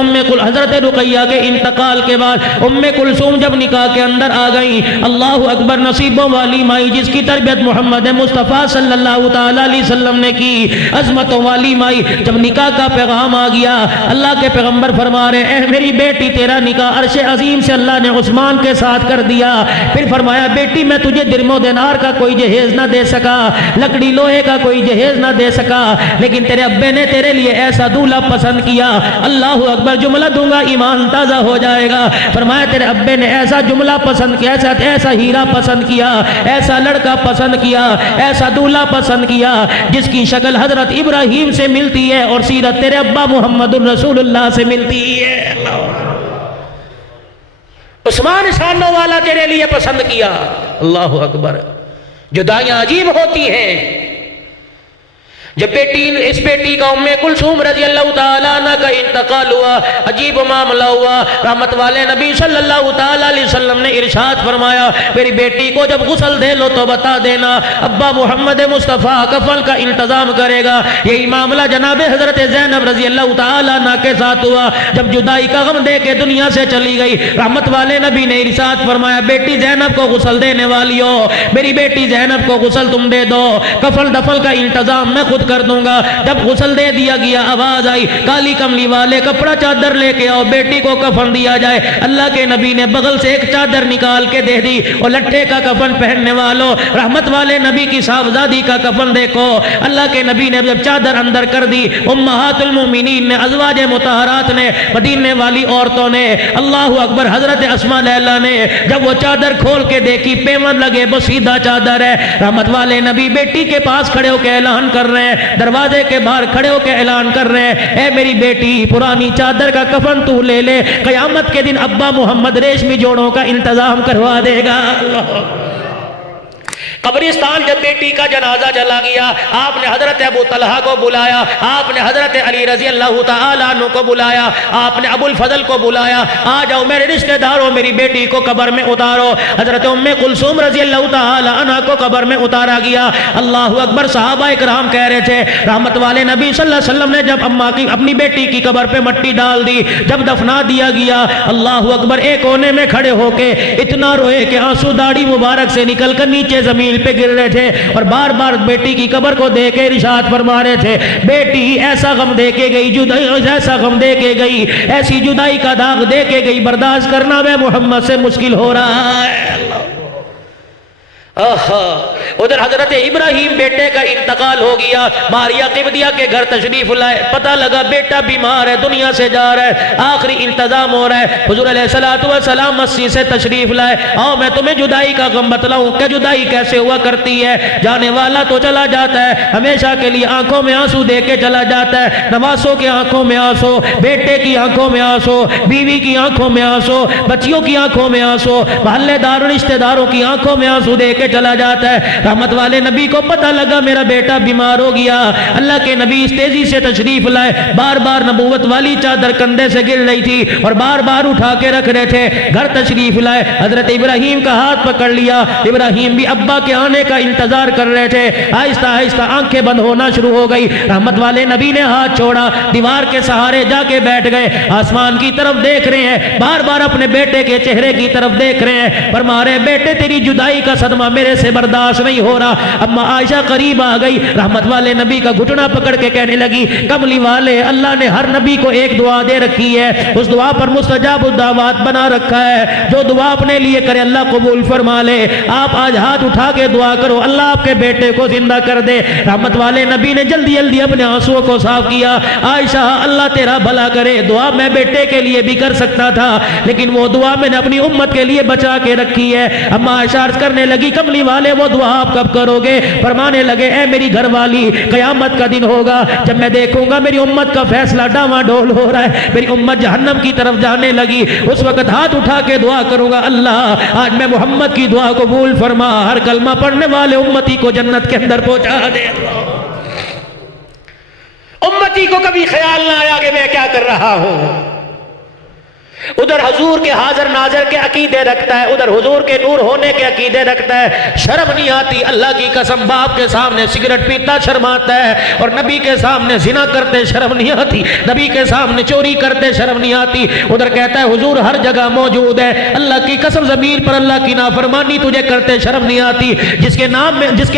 حضرت رقیہ کے انتقال کے بعد ام کلثوم جب نکاح کے اندر آ گئیں، اللہ اکبر، نصیبوں والی مائی جس کی تربیت محمد مصطفیٰ صلی اللہ تعالی علیہ وسلم نے کی، عظمتوں والی مائی، جب نکاح کا پیغام آ گیا، اللہ کے پیغمبر فرما رہے اے میری بیٹی تیرا نکاح عرش عظیم سے اللہ نے عثمان کے ساتھ کر دیا۔ پھر فرمایا بیٹی میں تجھے درم و دینار کا کوئی جہیز نہ دے سکا، لکڑی لوہے کا کوئی جہیز نہ دے سکا، لیکن تیرے ابے نے تیرے لیے ایسا دولہا پسند کیا، اللہ اکبر، جملہ دوں گا ایمان تازہ ہو جائے گا۔ فرمایا تیرے ابے نے ایسا جملہ پسند کیا، ایسا ہیرا پسند کیا، ایسا لڑکا پسند کیا، ایسا دولہا پسند کیا جس کی شکل حضرت ابراہیم سے ملتی ہے اور سیرت تیرے ابا محمد الرسول اللہ سے ملتی ہے۔ عثمان شانوں والا تیرے لیے پسند کیا، اللہ اکبر۔ جدائیاں عجیب ہوتی ہیں۔ جب اس بیٹی کا ام کلثوم رضی اللہ تعالیٰ عنہ کا انتقال ہوا، عجیب معاملہ ہوا۔ رحمت والے نبی صلی اللہ تعالیٰ علیہ وسلم نے ارشاد فرمایا میری بیٹی کو جب غسل دے لو تو بتا دینا، ابا محمد مصطفیٰ کفن کا انتظام کرے گا۔ یہی معاملہ جناب حضرت زینب رضی اللہ تعالیٰ عنہ کے ساتھ ہوا، جب جدائی کا غم دے کے دنیا سے چلی گئی، رحمت والے نبی نے ارشاد فرمایا بیٹی زینب کو غسل دینے والی ہو، میری بیٹی زینب کو غسل تم دے دو، کفن دفن کا انتظام میں خود کر دوں گا۔ جب غسل دے دیا گیا، آواز آئی کالی کملی والے کپڑا چادر لے کے آؤ، بیٹی کو کفن دیا جائے۔ اللہ کے نبی نے بغل سے ایک چادر نکال کے دے دی، اور لٹھے کا کفن پہننے والوں، رحمت والے نبی کی صاحبزادی کا کفن دیکھو۔ اللہ کے نبی نے جب چادر اندر کر دی، امہات المومنین نے، ازواج مطہرات نے، مدینے والی عورتوں نے، اللہ اکبر، حضرت اسماء لیلا نے جب وہ چادر کھول کے دیکھی، پیمن لگے وہ سیدھا چادر ہے۔ رحمت والے نبی بیٹی کے پاس کھڑے ہو کے اعلان کر رہے ہیں، دروازے کے باہر کھڑے ہو کے اعلان کر رہے ہیں، اے میری بیٹی، پرانی چادر کا کفن تو لے لے، قیامت کے دن ابا محمد ریشمی جوڑوں کا انتظام کروا دے گا۔ قبرستان جب بیٹی کا جنازہ چلا گیا، آپ نے حضرت ابو طلحہ کو بلایا، آپ نے حضرت علی رضی اللہ تعالیٰ عنہ کو بلایا، آپ نے ابو الفضل کو بلایا، آ جاؤ میرے رشتہ داروں، میری بیٹی کو قبر میں اتارو۔ حضرت ام کلثوم رضی اللہ تعالیٰ عنہ کو قبر میں اتارا گیا۔ اللہ اکبر، صحابہ اکرام کہہ رہے تھے، رحمت والے نبی صلی اللہ علیہ وسلم نے جب اماں کی اپنی بیٹی کی قبر پہ مٹی ڈال دی، جب دفنا دیا گیا، اللہ اکبر، ایک کونے میں کھڑے ہو کے اتنا روئے کہ آنسو داڑھی مبارک سے نکل کر نیچے زمین پہ گر رہے تھے، اور بار بار بیٹی کی قبر کو دیکھ کے ارشاد فرما رہے تھے، بیٹی ایسا غم دے کے گئی، جدائی ایسا غم دے کے گئی، ایسی جدائی کا داغ دے کے گئی، برداشت کرنا میں محمد سے مشکل ہو رہا ہے۔ ادھر حضرت ابراہیم بیٹے کا انتقال ہو گیا، ماریا قبطیہ کے گھر تشریف لائے، پتہ لگا بیٹا بیمار ہے، دنیا سے جا رہا ہے، آخری انتظام ہو رہا ہے۔ حضور علیہ السلام مسجد سے تشریف لائے، آؤ میں تمہیں جدائی کا غم بتلاؤں کہ جدائی کیسے ہوا کرتی ہے۔ جانے والا تو چلا جاتا ہے، ہمیشہ کے لیے آنکھوں میں آنسو دے کے چلا جاتا ہے، نواسوں کی آنکھوں میں آنسو، بیٹے کی آنکھوں میں آنسو، بیوی کی آنکھوں میں آنسو، بچیوں کی آنکھوں میں آنسو، محلے دار رشتہ داروں کی آنکھوں میں آنسو دے کے چلا جاتا ہے۔ رحمت والے نبی کو پتہ لگا میرا بیٹا بیمار ہو گیا، اللہ کے نبی اس تیزی سے تشریف لائے، بار بار نبوت والی چادر کندھے سے گر رہی تھی اور بار بار اٹھا کے رکھ رہے تھے، گھر تشریف لائے، حضرت ابراہیم کا ہاتھ پکڑ لیا، ابراہیم بھی ابا کے آنے کا انتظار کر رہے تھے، آہستہ آہستہ آنکھیں بند ہونا شروع ہو گئی۔ رحمت والے نبی نے ہاتھ چھوڑا، دیوار کے سہارے جا کے بیٹھ گئے، آسمان کی طرف دیکھ رہے ہیں، بار بار اپنے بیٹے کے چہرے کی طرف دیکھ رہے ہیں، فرما رہے بیٹے تیری جدائی کا صدمہ میرے سے برداشت نہیں ہو رہا۔ اما عائشہ قریب آ گئی، رحمت والے نبی کا گھٹنا پکڑ کے کہنے لگی، کملی والے، اللہ نے ہر نبی کو ایک دعا دے رکھی ہے، اس دعا پر مستجاب الدعوات بنا رکھا ہے، جو دعا اپنے لیے کرے اللہ قبول فرما لے۔ آپ آج ہاتھ اٹھا کے دعا کرو اللہ آپ کے بیٹے کو زندہ کر دے۔ رحمت والے نبی نے جلدی جلدی اپنے آنسوؤں کو صاف کیا، عائشہ اللہ تیرا بھلا کرے، دعا میں بیٹے کے لیے بھی کر سکتا تھا، لیکن وہ دعا میں نے اپنی امت کے لیے بچا کے رکھی ہے۔ اما عائشہ عرض کرنے لگی، کملی والے وہ دعا آپ کب کرو گے؟ فرمانے لگے، اے میری گھر والی، قیامت کا دن ہوگا جب میں دیکھوں گا میری امت کا فیصلہ ڈاواں ڈول ہو رہا ہے، میری امت جہنم کی طرف جانے لگی، اس وقت ہاتھ اٹھا کے دعا کروں گا، اللہ آج میں محمد کی دعا قبول فرما، ہر کلمہ پڑھنے والے امتی کو جنت کے اندر پہنچا دے۔ امتی کو کبھی خیال نہ آیا کہ میں کیا کر رہا ہوں، ادھر حضور کے حاضر ناظر کے عقیدے رکھتا ہے، ادھر حضور کے نور ہونے کے عقیدے رکھتا ہے، شرم نہیں آتی، اللہ کی قسم باپ کے سامنے سگریٹ پیتا شرم آتا ہے، اور نبی کے سامنے زنا کرتے شرم نہیں آتی، نبی کے سامنے چوری کرتے شرم نہیں آتی، ادھر کہتا ہے حضور ہر جگہ موجود ہے، اللہ کی قسم ضمیر پر اللہ کی نافرمانی تجھے کرتے شرم نہیں آتی، جس کے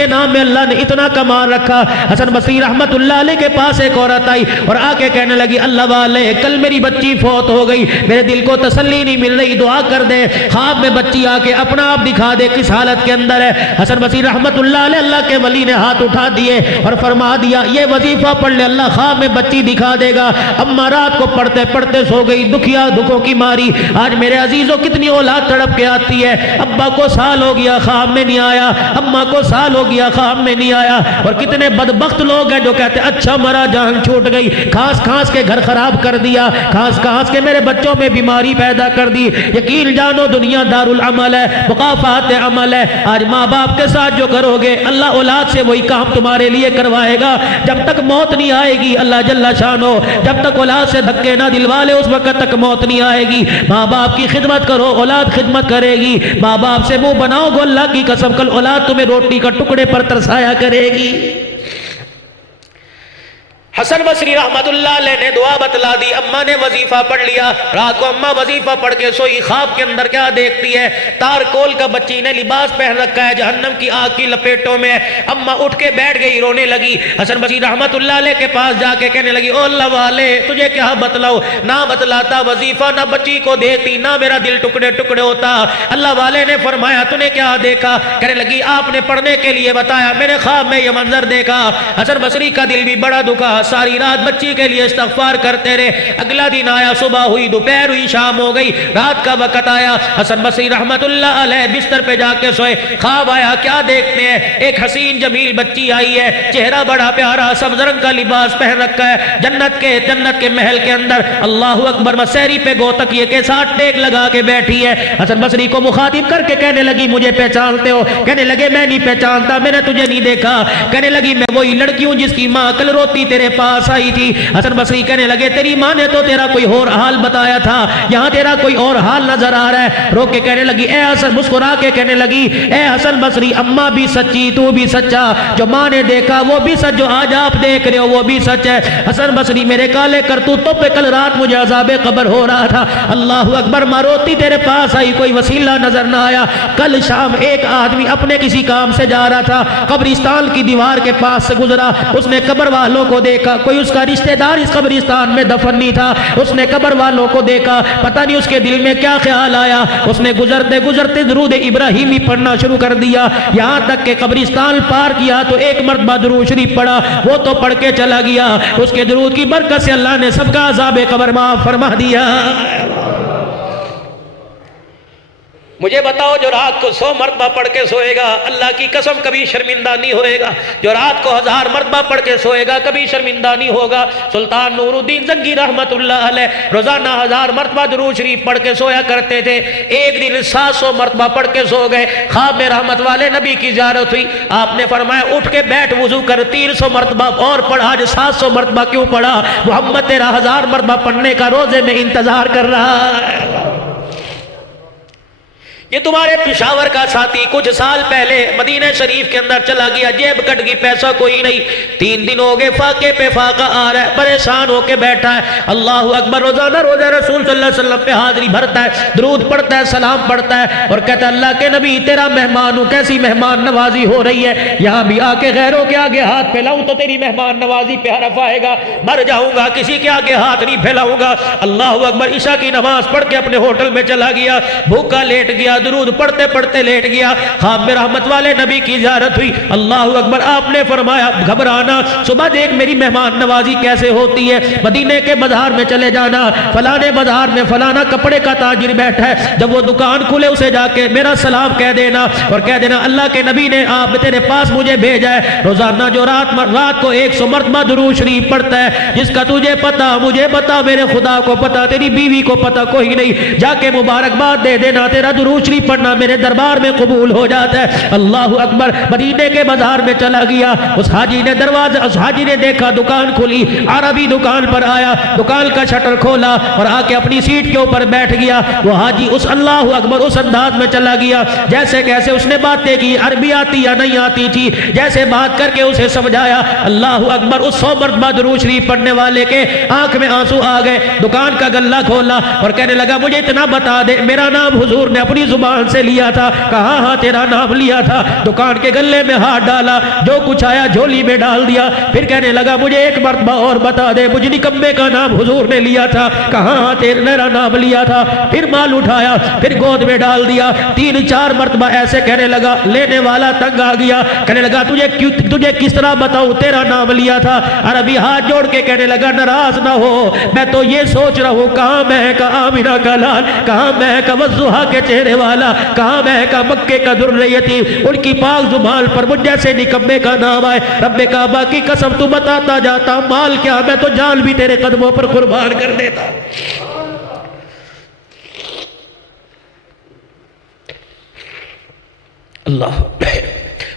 نام میں اللہ نے اتنا کمال رکھا۔ حسن بصری رحمت اللہ علیہ کے پاس ایک عورت آئی اور آ کے کہنے لگی، اللہ والے کل میری بچی فوت ہو گئی، میرے دل کو تسلی نہیں مل رہی، دعا کر دے، خواب میں بچی آ کے اپنا آپ دکھا دے کس حالت کے اندر ہے۔ حسن بصری رحمت اللہ علیہ اللہ کے ولی نے ہاتھ اٹھا دیے اور فرما دیا، یہ وظیفہ پڑھ لے، اللہ خواب میں بچی دکھا دے گا۔ اما رات کو پڑھتے پڑھتے سو گئی، دکھوں کی ماری۔ آج میرے عزیزوں کتنی اولاد تڑپ کے آتی ہے، ابا کو سال ہو گیا خواب میں نہیں آیا، اما کو سال ہو گیا خواب میں نہیں آیا، اور کتنے بدبخت لوگ ہیں جو کہتے ہیں اچھا مرا جان چھوٹ گئی، کھانس کھانس کے گھر خراب کر دیا، کھانس کھانس کے میرے بچوں میں بیماری پیدا کر دی۔ یقین جانو دنیا دار العمل ہے، مقافات عمل ہے۔ آج ماں باپ کے ساتھ جو کرو گے اللہ اولاد سے وہی کام تمہارے لیے کروائے گا۔ جب تک موت نہیں آئے گی اللہ جل شانو، جب تک اولاد سے دھکے نہ دلوا لے اس وقت تک موت نہیں آئے گی۔ ماں باپ کی خدمت کرو، اولاد خدمت کرے گی۔ ماں باپ سے منہ بناؤ گو، اللہ کی قسم کل اولاد تمہیں روٹی کا ٹکڑے پر ترسایا کرے گی۔ حسن بصری رحمت اللہ علیہ نے دعا بتلا دی، اماں نے وظیفہ پڑھ لیا، رات کو اماں وظیفہ پڑھ کے سوئی، خواب کے اندر کیا دیکھتی ہے؟ تارکول کا بچی نے لباس پہن رکھا ہے، جہنم کی آگ کی لپیٹوں میں، اماں اٹھ کے بیٹھ گئی، رونے لگی، حسن بصری رحمت اللہ علیہ کے پاس جا کے کہنے لگی او اللہ والے تجھے کیا بتلاؤ، نہ بتلاتا وظیفہ، نہ بچی کو دیتی، نہ میرا دل ٹکڑے ٹکڑے ہوتا۔ اللہ والے نے فرمایا تو نے کیا دیکھا؟ کہنے لگی آپ نے پڑھنے کے لیے بتایا، میں نے خواب میں یہ منظر دیکھا۔ حسن بصری کا دل بھی بڑا دکھا، ساری رات بچی کے لیے استغفار کرتے رہے، اگلا دن آیا، صبح ہوئی، دوپہر ہوئی، شام ہو گئی، رات کا وقت آیا، حسن بصری رحمت اللہ علیہ بستر پہ جا کے سوئے، خواب آیا، کیا دیکھتے ہیں؟ ایک حسین جمیل بچی آئی ہے، چہرہ بڑا پیارا، سبز رنگ کا لباس پہن رکھا ہے، جنت کے محل کے اندر، اللہ اکبر، مسیری پہ گوتکیے کے ساتھ ٹیک لگا کے بیٹھی ہے۔ حسن بصری کو مخاطب کر کے کہنے لگی مجھے پہچانتے ہو؟ کہنے لگے میں نہیں پہچانتا، میں نے تجھے نہیں دیکھا۔ کہنے لگی میں وہی لڑکی ہوں جس کی ماں کل روتی تیرے پاس آئی تھی۔ حسن بصری کہنے لگے تیری ماں نے تو تیرا کوئی اور حال بتایا تھا، یہاں تیرا کوئی اور حال نظر آ رہا ہے۔ رو کے کہنے لگی اے حسن، مسکرا کے کہنے لگی اے حسن بصری، اماں بھی سچی، تو بھی سچا، جو ماں نے دیکھا وہ بھی سچ، جو آج آپ دیکھ رہے ہو وہ بھی سچ ہے۔ حسن بصری میرے کالے کرتوتوں پہ کل رات مجھے عذاب قبر ہو رہا تھا، اللہ اکبر، ماں روتی تیرے پاس آئی، کوئی وسیلہ نظر نہ آیا۔ کل شام ایک آدمی اپنے کسی کام سے جا رہا تھا، قبرستان کی دیوار کے پاس سے گزرا، اس نے قبر والوں کو دیکھا، کوئی اس کا رشتہ دار اس قبرستان میں دفن نہیں تھا، اس نے قبر والوں کو دیکھا، پتہ نہیں اس کے دل میں کیا خیال آیا، اس نے گزرتے گزرتے درود ابراہیمی پڑھنا شروع کر دیا، یہاں تک کہ قبرستان پار کیا تو ایک مرتبہ درود شریف پڑھا، وہ تو پڑھ کے چلا گیا، اس کے درود کی برکت سے اللہ نے سب کا عذاب قبر معاف فرما دیا۔ مجھے بتاؤ جو رات کو 100 مرتبہ پڑھ کے سوئے گا اللہ کی قسم کبھی شرمندہ نہیں ہوئے گا، جو رات کو 1000 مرتبہ پڑھ کے سوئے گا کبھی شرمندہ نہیں ہوگا۔ سلطان نور الدین زنگی رحمت اللہ علیہ روزانہ 1000 مرتبہ درود شریف پڑھ کے سویا کرتے تھے، ایک دن 700 مرتبہ پڑھ کے سو گئے، خواب میں رحمت والے نبی کی زیارت ہوئی، آپ نے فرمایا اٹھ کے بیٹھ وضو کر، 300 مرتبہ اور پڑھا، آج 700 مرتبہ کیوں پڑھا؟ محمد تیرا 1000 مرتبہ پڑھنے کا روزے میں انتظار کر رہا ہے۔ یہ تمہارے پشاور کا ساتھی کچھ سال پہلے مدینہ شریف کے اندر چلا گیا، جیب کٹ گئی، پیسہ کوئی نہیں، 3 دن ہو گئے، فاقے پہ فاقہ آ رہا ہے، پریشان ہو کے بیٹھا ہے، اللہ اکبر، روزانہ روزہ رسول صلی اللہ علیہ وسلم پہ حاضری بھرتا ہے، درود پڑھتا ہے، سلام پڑھتا ہے، اور کہتا ہے اللہ کے نبی تیرا مہمان ہوں، کیسی مہمان نوازی ہو رہی ہے، یہاں بھی آ کے غیروں کے آگے ہاتھ پھیلاؤں تو تیری مہمان نوازی پہ حرف آئے گا، مر جاؤں گا کسی کے آگے ہاتھ نہیں پھیلاؤں گا۔ اللہ اکبر، عشاء کی نماز پڑھ کے اپنے ہوٹل میں چلا گیا، بھوکا لیٹ گیا، درود پڑھتے پڑھتے لیٹ گیا، خواب میں رحمت والے نبی کی زیارت ہوئی، اللہ اکبر، آپ نے فرمایا گھبرانا، صبح دیکھ میری مہمان نوازی کیسے ہوتی ہے، مدینے کے بازار میں چلے جانا، فلانے بازار میں فلانا کپڑے کا تاجر بیٹھا ہے، جب وہ دکان کھلے اسے جا کے میرا سلام کہہ دینا، اور کہہ دینا اللہ کے نبی نے آپ تیرے پاس مجھے بھیجا ہے، روزانہ جو رات کو 100 مرتبہ درود شریف پڑھتا ہے، جس کا تجھے پتا، مجھے پتا، میرے خدا کو پتا، تیری بیوی کو پتا، کوئی نہیں، جا کے مبارکباد دے دینا، تیرا درود شریف پڑھنا میرے دربار میں قبول ہو جاتا ہے۔ اللہ اکبر، مدینے کے بازار میں چلا گیا، اس حاجی نے دیکھا دکان کھلی، عربی دکان پر آیا، دکان کا شٹر کھولا اور آ کے اپنی سیٹ کے اوپر بیٹھ گیا، وہ حاجی اس اللہ اکبر اس انداز میں چلا گیا جیسے کیسے اس نے باتیں کی، عربی آتی یا نہیں آتی تھی، جیسے بات کر کے اسے سمجھایا، اللہ اکبر، اس 100 مرتبہ درود شریف پڑھنے والے کے آنکھ میں آنسو آ گئے، دکان کا گلہ کھولا اور کہنے لگا مجھے اتنا بتا دے، میرا نام حضور نے اپنی زبان سے لیا تھا، کہا ہاں تیرا نام لیا تھا، دکان کے گلے میں ہاتھ ڈالا، جو کچھ آیا جھولی میں ڈال دیا، پھر کہنے لگا مجھے ایک مرتبہ اور بتا دے، مجھے نکمے کا نام حضور نے لیا تھا، کہا ہاں تیرا نام لیا تھا، پھر مال اٹھایا، پھر گود میں ڈال دیا، 3-4 مرتبہ ایسے کہنے لگا، لینے والا تنگ آ گیا، کہنے لگا تجھے کس طرح بتاؤں تیرا نام لیا تھا، عربی ہاتھ جوڑ کے کہنے لگا ناراض نہ ہو، میں تو یہ سوچ رہا ہوں کہاں میں کا آمینہ کا لال، کہاں میں کا وضحا کے چہرے والا، کہاں میں کا مکے کا درریتی، ان کی پاک زبان پر مجھ جیسے نکمے کا نام آئے، رب کعبہ کی قسم تو بتاتا جاتا، مال کیا میں تو جان بھی تیرے قدموں پر قربان کر دیتا۔ اللہ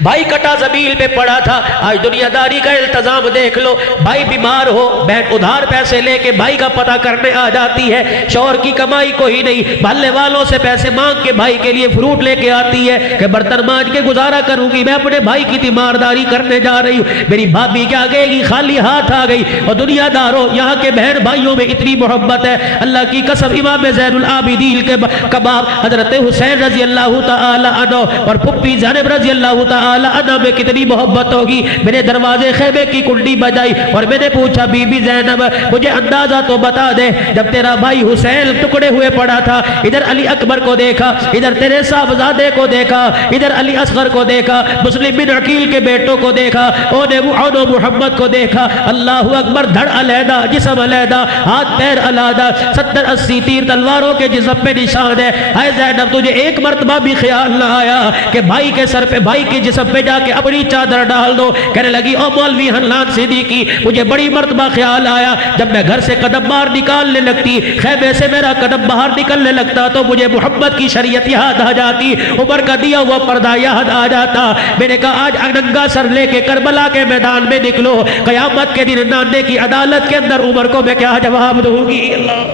بھائی کٹا زمین پہ پڑا تھا، آج دنیا داری کا التزام دیکھ لو، بھائی بیمار ہو بہن ادھار پیسے لے کے بھائی کا پتہ کرنے آ جاتی ہے، شوہر کی کمائی کوئی نہیں، محلے والوں سے پیسے مانگ کے بھائی کے لیے فروٹ لے کے آتی ہے کہ برتن مانج کے گزارا کروں گی، میں اپنے بھائی کی تیمارداری کرنے جا رہی ہوں، میری بھابھی کیا کہے گی، خالی ہاتھ آ گئی۔ اور دنیا داروں یہاں کے بہن بھائیوں میں اتنی محبت ہے، اللہ کی قسم امام زین العابدین کے کباب حضرت حسین رضی اللہ تعالی عنہ اور پھپھی زینب رضی اللہ تعالی عنہ میں کتنی محبت ہوگی۔ میرے دروازے خیمے کی کنڈی بجائی اور میں نے پوچھا بی بی زینب مجھے اندازہ تو بتا دے، جب تیرا بھائی حسین ٹکڑے ہوئے پڑا تھا، ادھر علی اکبر کو دیکھا، ادھر تیرے صاحبزادے کو دیکھا، ادھر علی اصغر کو دیکھا، مسلم بن عقیل کے بیٹوں کو دیکھا، اون محمد کو دیکھا، اللہ اکبر، دھڑ علیحدہ جسم علیحدہ ہاتھ پیر علیحدہ، 70-80 تیر تلواروں کے جسم پہ نشان ہے۔ اے زینب تجھے ایک مرتبہ بھی خیال نہ آیا کہ بھائی کے سر پہ بھائی کے جسم پہ جا کے اپنی چادر ڈال دو؟ کہنے لگی او مولوی حنان صدیقی مجھے بڑی مرتبہ خیال آیا، جب میں گھر سے قدم باہر نکالنے لگتی، خیمے سے میرا قدم باہر نکلنے لگتا تو مجھے محمد کی شریعت یاد آ جاتی، عمر کا دیا ہوا پردہ یاد آ جاتا۔ میں نے کہا آج ننگا سر لے کے کربلا کے میدان میں نکلو، قیامت کے دن نانے کی عدالت کے اندر عمر کو میں کیا جواب دوں گی؟ اللہ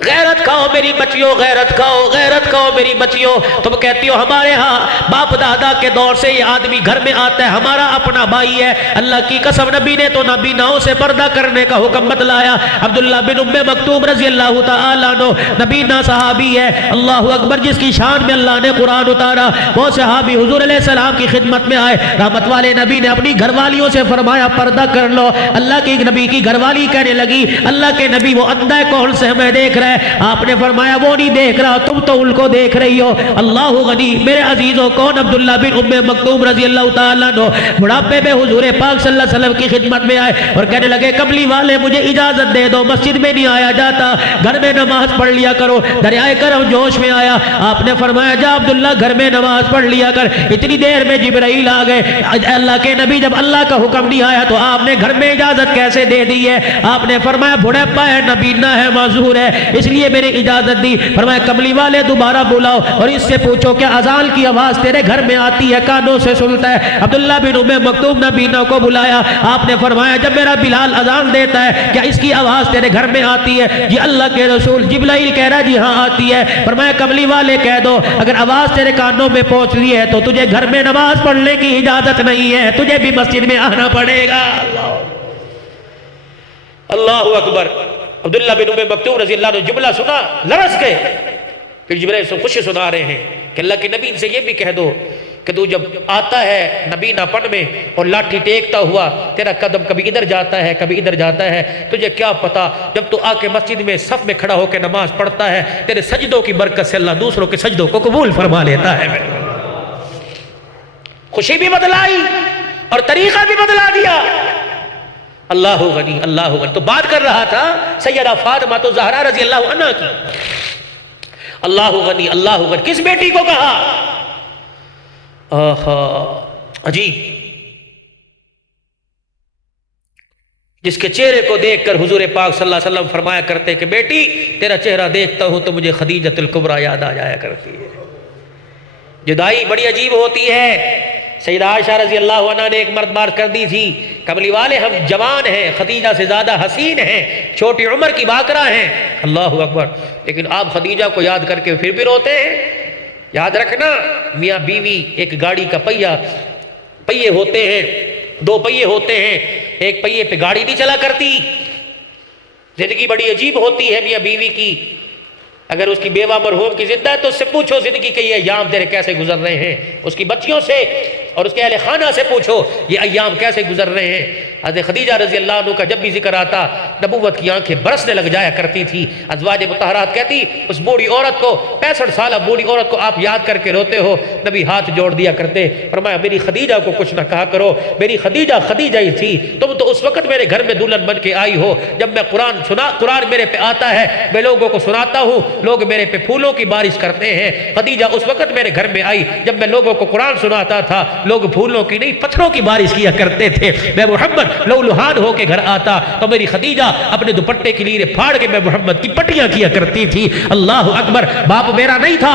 غیرت کھاؤ میری بچیوں، غیرت کھاؤ، غیرت کھاؤ میری بچیوں۔ تم کہتی ہو ہمارے ہاں باپ دادا کے دور سے یہ آدمی گھر میں آتا ہے، ہمارا اپنا بھائی ہے، اللہ کی قسم نبی نے تو نابیناؤں سے پردہ کرنے کا حکم بتلایا۔ عبداللہ بن ام مکتوم رضی اللہ تعالیٰ عنہ نبینا صحابی ہے، اللہ اکبر، جس کی شان میں اللہ نے قرآن اتارا، وہ صحابی حضور علیہ السلام کی خدمت میں آئے، رحمت والے نبی نے اپنی گھر والیوں سے فرمایا پردہ کر لو۔ اللہ کی نبی کی گھر والی کہنے لگی اللہ کے نبی وہ اندھا ہے کون سے ہمیں دیکھ رہا ہے؟ آپ نے فرمایا وہ نہیں دیکھ رہا، تم تو ان کو دیکھ رہی ہو۔ اللہ غنی، میرے عزیزوں، کون؟ عبداللہ بن ام مکتوم رضی اللہ تعالیٰ عنہ بڑھاپے میں حضور پاک صلی اللہ علیہ وسلم کی خدمت میں آئے اور کہنے لگے کملی والے مجھے اجازت دے دو، مسجد میں نہیں آیا جاتا، گھر میں نماز پڑھ لیا کرو۔ دریائے کرم جوش میں آیا، آپ نے فرمایا جا عبداللہ گھر میں نماز پڑھ لیا کر۔ اتنی دیر میں جبرائیل آ گئے۔ اللہ کے نبی جب اللہ کا حکم نہیں آیا تو آپ نے گھر میں اجازت کیسے دے دی ہے؟ آپ نے فرمایا بڑھاپا ہے، نبینا ہے، معذور ہے، اس لیے میں نے اجازت دی۔ فرمایا کملی والے دوبارہ بلاؤ اور اس سے پوچھو کہ اذان کی آواز تیرے گھر میں آتی ہے، کانوں سے سنتا ہے؟ عبداللہ بن ام مکتوم نبینا کو بلایا، آپ نے فرمایا جب میرا بلال اذان دیتا ہے کیا اس کی آواز تیرے گھر میں آتی ہے؟ جی اللہ کے رسول، جبرائیل کہہ رہا جی ہاں آتی ہے۔ فرمایا کملی والے کہہ دو اگر آواز تیرے کانوں میں پہنچ رہی ہے تو تجھے گھر میں نماز پڑھنے کی اجازت نہیں ہے، تجھے بھی مسجد میں آنا پڑے گا۔ اللہ اکبر۔ عبداللہ بن ام مکتوم رضی اللہ عنہ جملہ سنا لرز گئے، پھر جبرائیل سے خوشی سنا رہے ہیں کہ اللہ کے نبی سے یہ بھی کہہ دو کہ تو جب آتا ہے نبینا پن میں اور لاٹھی ٹیکتا ہوا، تیرا قدم کبھی ادھر جاتا ہے کبھی ادھر جاتا ہے، تجھے کیا پتا جب تو آ کے مسجد میں صف میں کھڑا ہو کے نماز پڑھتا ہے، تیرے سجدوں کی برکت سے اللہ دوسروں کے سجدوں کو قبول فرما لیتا ہے۔ خوشی بھی بدلائی اور طریقہ بھی بدلا دیا۔ اللہ غنی، اللہ غنی۔ تو بات کر رہا تھا سیدہ فاطمہ تو زہرا رضی اللہ عنہ کی۔ اللہ غنی، اللہ غنی، کس بیٹی کو کہا؟ عجیب، جس کے چہرے کو دیکھ کر حضور پاک صلی اللہ علیہ وسلم فرمایا کرتے کہ بیٹی تیرا چہرہ دیکھتا ہوں تو مجھے خدیجۃ الکبریٰ یاد آ جایا کرتی ہے۔ جدائی بڑی عجیب ہوتی ہے۔ سیدہ عائشہ رضی اللہ عنہ نے ایک مرتبہ کر دی تھی کملی والے ہم جوان ہیں، خدیجہ سے زیادہ حسین ہیں، چھوٹی عمر کی باقرہ ہیں، اللہ اکبر، لیکن آپ خدیجہ کو یاد کر کے پھر بھی روتے ہیں۔ یاد رکھنا میاں بیوی ایک گاڑی کا پہیے ہوتے ہیں، دو پہیے ہوتے ہیں، ایک پہیے پہ گاڑی نہیں چلا کرتی۔ زندگی بڑی عجیب ہوتی ہے میاں بیوی کی۔ اگر اس کی بیوہ مرحوم کی زندہ ہے تو اس سے پوچھو زندگی کے یہ ایام تیرے کیسے گزر رہے ہیں، اس کی بچیوں سے اور اس کے اہل خانہ سے پوچھو یہ ایام کیسے گزر رہے ہیں۔ حضرت خدیجہ رضی اللہ عنہ کا جب بھی ذکر آتا نبوت کی آنکھیں برسنے لگ جایا کرتی تھی۔ ازواج مطہرات کہتی اس بوڑھی عورت کو، 65 سالہ بوڑھی عورت کو آپ یاد کر کے روتے ہو؟ نبی ہاتھ جوڑ دیا کرتے، فرمایا میری خدیجہ کو کچھ نہ کہا کرو، میری خدیجہ خدیجہ ہی تھی، تم تو اس وقت میرے گھر میں دلہن بن کے آئی ہو جب میں قرآن میرے پہ آتا ہے، میں لوگوں کو سناتا ہوں، لوگ میرے پہ پھولوں کی بارش کرتے ہیں۔ خدیجہ اس وقت میرے گھر میں آئی جب میں لوگوں کو قرآن سناتا تھا، لوگ پھولوں کی نہیں پتھروں کی بارش کیا کرتے تھے۔ میں محمد لولہان ہو کے گھر آتا تو میری خدیجہ اپنے دوپٹے کی لیرے پھاڑ کے میں محمد کی پٹیاں کیا کرتی تھی۔ اللہ اکبر۔ باپ میرا نہیں تھا،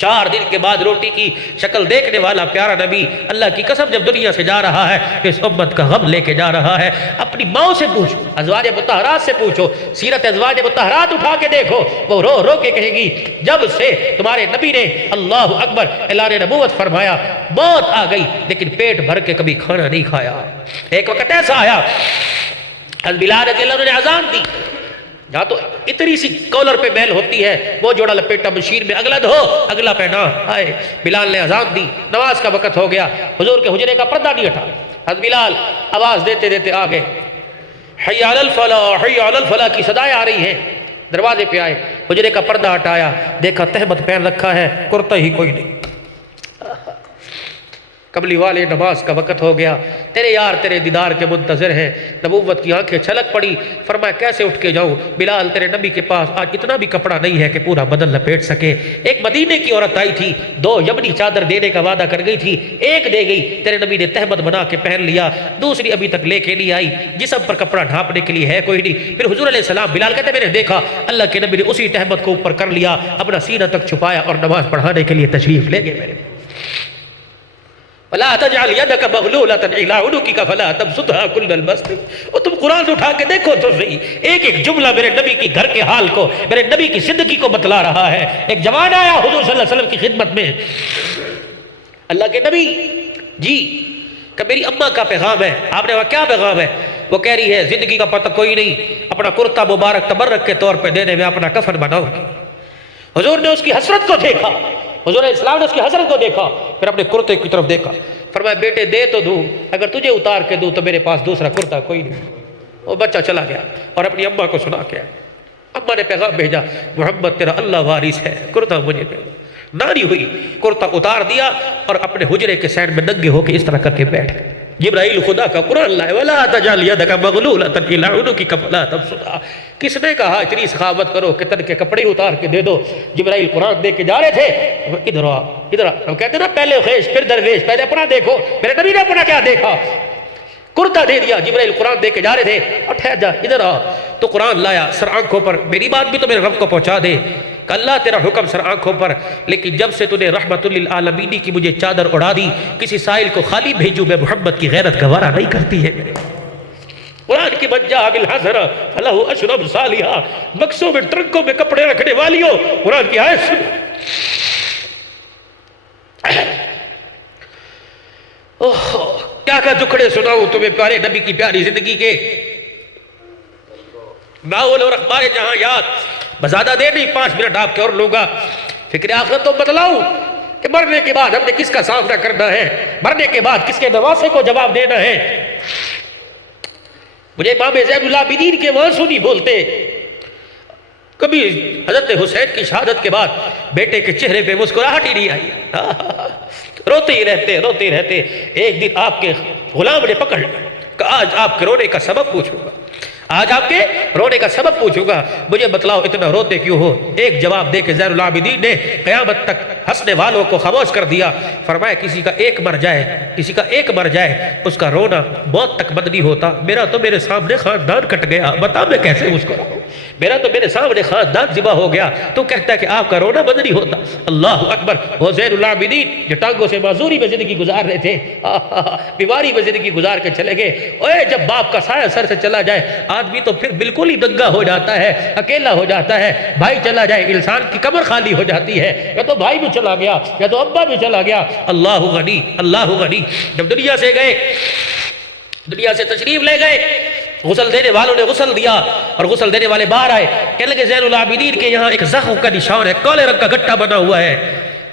4 دن کے بعد روٹی کی شکل دیکھنے والا پیارا نبی اللہ کی قسم جب دنیا سے جا رہا ہے اس امت کا غم لے کے جا رہا ہے. اپنی ماں سے پوچھو, ازواج مطہرات سے پوچھو, سیرت ازواج مطہرات اٹھا کے دیکھو, وہ رو رو کے کہے گی جب سے تمہارے نبی نے اللہ اکبر اعلان نبوت فرمایا موت آ گئی لیکن پیٹ بھر کے کبھی کھانا نہیں کھایا. ایک وقت ایسا آیا حضرت بلال رضی اللہ عنہ نے اذان دی, جہاں تو اتنی سی کولر پہ میل ہوتی ہے وہ جوڑا لپیٹا مشیر میں اگلا دھو اگلا پہنا. آئے بلال نے اذان دی, نماز کا وقت ہو گیا, حضور کے حجرے کا پردہ نہیں ہٹا. حضرت بلال آواز دیتے دیتے آ گئے, حی علی الفلاح حی علی الفلاح کی صدائیں آ رہی ہیں. دروازے پہ آئے, حجرے کا پردہ ہٹایا, دیکھا تہمت پہن رکھا ہے, کرتا ہی کوئی نہیں. کملی والے نماز کا وقت ہو گیا, تیرے یار تیرے دیدار کے منتظر ہیں. نبوت کی آنکھیں چھلک پڑی, فرمایا کیسے اٹھ کے جاؤں بلال, تیرے نبی کے پاس آج اتنا بھی کپڑا نہیں ہے کہ پورا بدن لپیٹ سکے. ایک مدینے کی عورت آئی تھی, 2 یمنی چادر دینے کا وعدہ کر گئی تھی, ایک دے گئی, تیرے نبی نے تہمت بنا کے پہن لیا, دوسری ابھی تک لے کے نہیں آئی, جسم پر کپڑا ڈھانپنے کے لیے ہے کوئی نہیں. پھر حضور علیہ السلام, بلال کہتے میں نے دیکھا اللہ کے نبی نے اسی تہمت کو اوپر کر لیا, اپنا سینہ تک چھپایا اور نماز پڑھانے کے لیے تشریف لے گئے. میرے وَلَا تَجْعَلْ يَدَكَ مَغْلُولَةً إِلَىٰ عُنُقِكَ فَلَا تَبْسُطْهَا كُلَّ الْبَسْطِ. اور تم قرآن سے اٹھا کے دیکھو تو صحیح, ایک ایک جملہ میرے نبی کی گھر کے حال کو, میرے نبی کی زندگی کو بتلا رہا ہے. ایک جوان آیا حضور صلی اللہ علیہ وسلم کی خدمت میں, اللہ کے نبی جی کہ میری اماں کا پیغام ہے. آپ نے کہا کیا پیغام ہے؟ وہ کہہ رہی ہے زندگی کا پتہ کوئی نہیں, اپنا کرتا مبارک تبرک کے طور پہ دینے میں اپنا کفن بناؤ گی. حضور نے اس کی حسرت کو دیکھا, حضور علیہ السلام نے اس کی حسرت کو دیکھا, پھر اپنے کرتے کی طرف دیکھا, فرمایا بیٹے دے تو دوں, اگر تجھے اتار کے دوں تو میرے پاس دوسرا کرتا کوئی نہیں. وہ بچہ چلا گیا اور اپنی اماں کو سنا کے آیا. اماں نے پیغام بھیجا محمد تیرا اللہ وارث ہے, کرتا مجھے دے. ناری ہوئی, کرتا اتار دیا اور اپنے حجرے کے سائڈ میں ننگے ہو کے اس طرح کر کے بیٹھ گئے. جبرائیل خدا کا قرآن لائے, وَلَا تَجْعَلْ يَدَكَ مَغْلُولَةً إِلَىٰ عُنُقِكَ فَلَا تَبْسُطْهَا. کس نے کہا اتنی سخاوت کرو کہ تن کے کپڑے اتار کے دے دو؟ جبرائیل قرآن دے کے جا رہے تھے, ادھر آ ادھر آ. ہم کہتے ہیں نا پہلے خیش پھر درویش, پہلے اپنا دیکھو. میرے نبی نے اپنا کیا دیکھا, کرتا دے دیا. جبرائیل قرآن دے کے جا رہے تھے, اور ٹھہر جا ادھر آ. تو قرآن لایا سر آنکھوں پر, میری بات بھی تو میرے رب کو پہنچا دے کہ اللہ تیرا حکم سر آنکھوں پر, لیکن جب سے تو نے رحمت للعالمین کی مجھے چادر اڑا دی, کسی سائل کو خالی بھیجوں میں محمد کی غیرت گوارا نہیں کرتی ہے. میرے قرآن کی بجا بالحسن فلہ اشرب صالحہ, بکسوں میں ٹرنکوں میں کپڑے رکھنے والیوں, قرآن کی آیت سن. کیا کیا دکھڑے سناؤں تمہیں پیارے نبی کی پیاری زندگی کے ناول اور اخبار جہاں یاد. بزادہ دے نہیں, 5 منٹ آپ کے اور لوں گا. فکر آخرت تو بتلاؤں کہ مرنے کے بعد ہم نے کس کا سامنا کرنا ہے, مرنے کے بعد کس کے نواسے کو جواب دینا ہے. مجھے امام زین العابدین کے وانسو نہیں بولتے. کبھی حضرت حسین کی شہادت کے بعد بیٹے کے چہرے پہ مسکراہٹ ہی نہیں آئی, روتے ہی رہتے. ایک دن آپ کے غلام نے پکڑ لیا کہ آج آپ کے رونے کا سبب پوچھوں گا, آج آپ کے رونے کا سبب پوچھوں گا, مجھے بتلاؤ اتنا روتے کیوں ہو. ایک جواب دے کے زین العابدین نے قیامت تک ہنسنے والوں کو خاموش کر دیا. فرمایا کسی کا ایک مر جائے اس کا رونا موت تک بند نہیں ہوتا. میرا تو میرے سامنے خاندان کٹ گیا, بتا میں کیسے مسکراؤں. میرا تو میرے سامنے خاندان ذبح ہو گیا, تو کہتا ہے کہ آپ کا رونا بند نہیں ہوتا. اللہ اکبر. وہ زین العابدین جو ٹانگوں سے معذوری میں زندگی گزار رہے تھے, بیماری میں زندگی گزار کے چلے گئے. اوے جب باپ کا سایہ سر سے چلا جائے آدمی تو پھر بالکل ہی دنگا ہو جاتا ہے, اکیلا ہو جاتا ہے. بھائی چلا جائے انسان کی کمر خالی ہو جاتی ہے, یا تو بھائی بھی چلا گیا یا تو ابا بھی چلا گیا. اللہ غنی, اللہ غنی. جب دنیا سے گئے, دنیا سے تشریف لے گئے, غسل دینے والوں نے غسل دیا اور غسل دینے والے باہر آئے. کہنے لگے زین العابدین کے یہاں ایک زخم کا نشان ہے, کالے رنگ کا گٹا بنا ہوا ہے.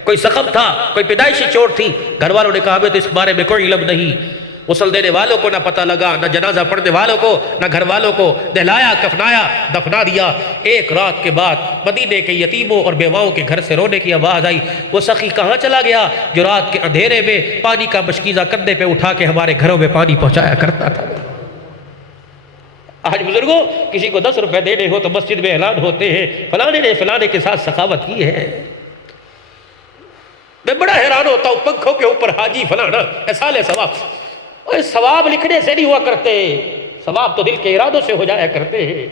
کوئی زخم تھا, کوئی پیدائشی چوٹ تھی. گھر والوں نے کہا ہمیں تو اس بارے میں کوئی علم نہیں. غسل دینے والوں کو نہ پتہ لگا, نہ جنازہ پڑھنے والوں کو, نہ گھر والوں کو. نہلایا, کفنایا, دفنا دیا. ایک رات کے بعد مدینے کے یتیموں اور بیواؤں کے گھر سے رونے کی آواز آئی. وہ سخی کہاں چلا گیا جو رات کے اندھیرے میں پانی کا مشکیزہ کندھے پہ اٹھا کے ہمارے گھروں میں پانی پہنچایا کرتا تھا. آج بزرگوں کسی کو 10 روپے دینے ہو تو مسجد میں اعلان ہوتے ہیں فلانے نے فلانے کے ساتھ سخاوت کی ہے. میں بڑا حیران ہوتا ہوں پنکھوں کے اوپر حاجی فلانا ایسال ثواب. ثواب لکھنے سے نہیں ہوا کرتے, ثواب تو دل کے ارادوں سے ہو جایا کرتے ہیں.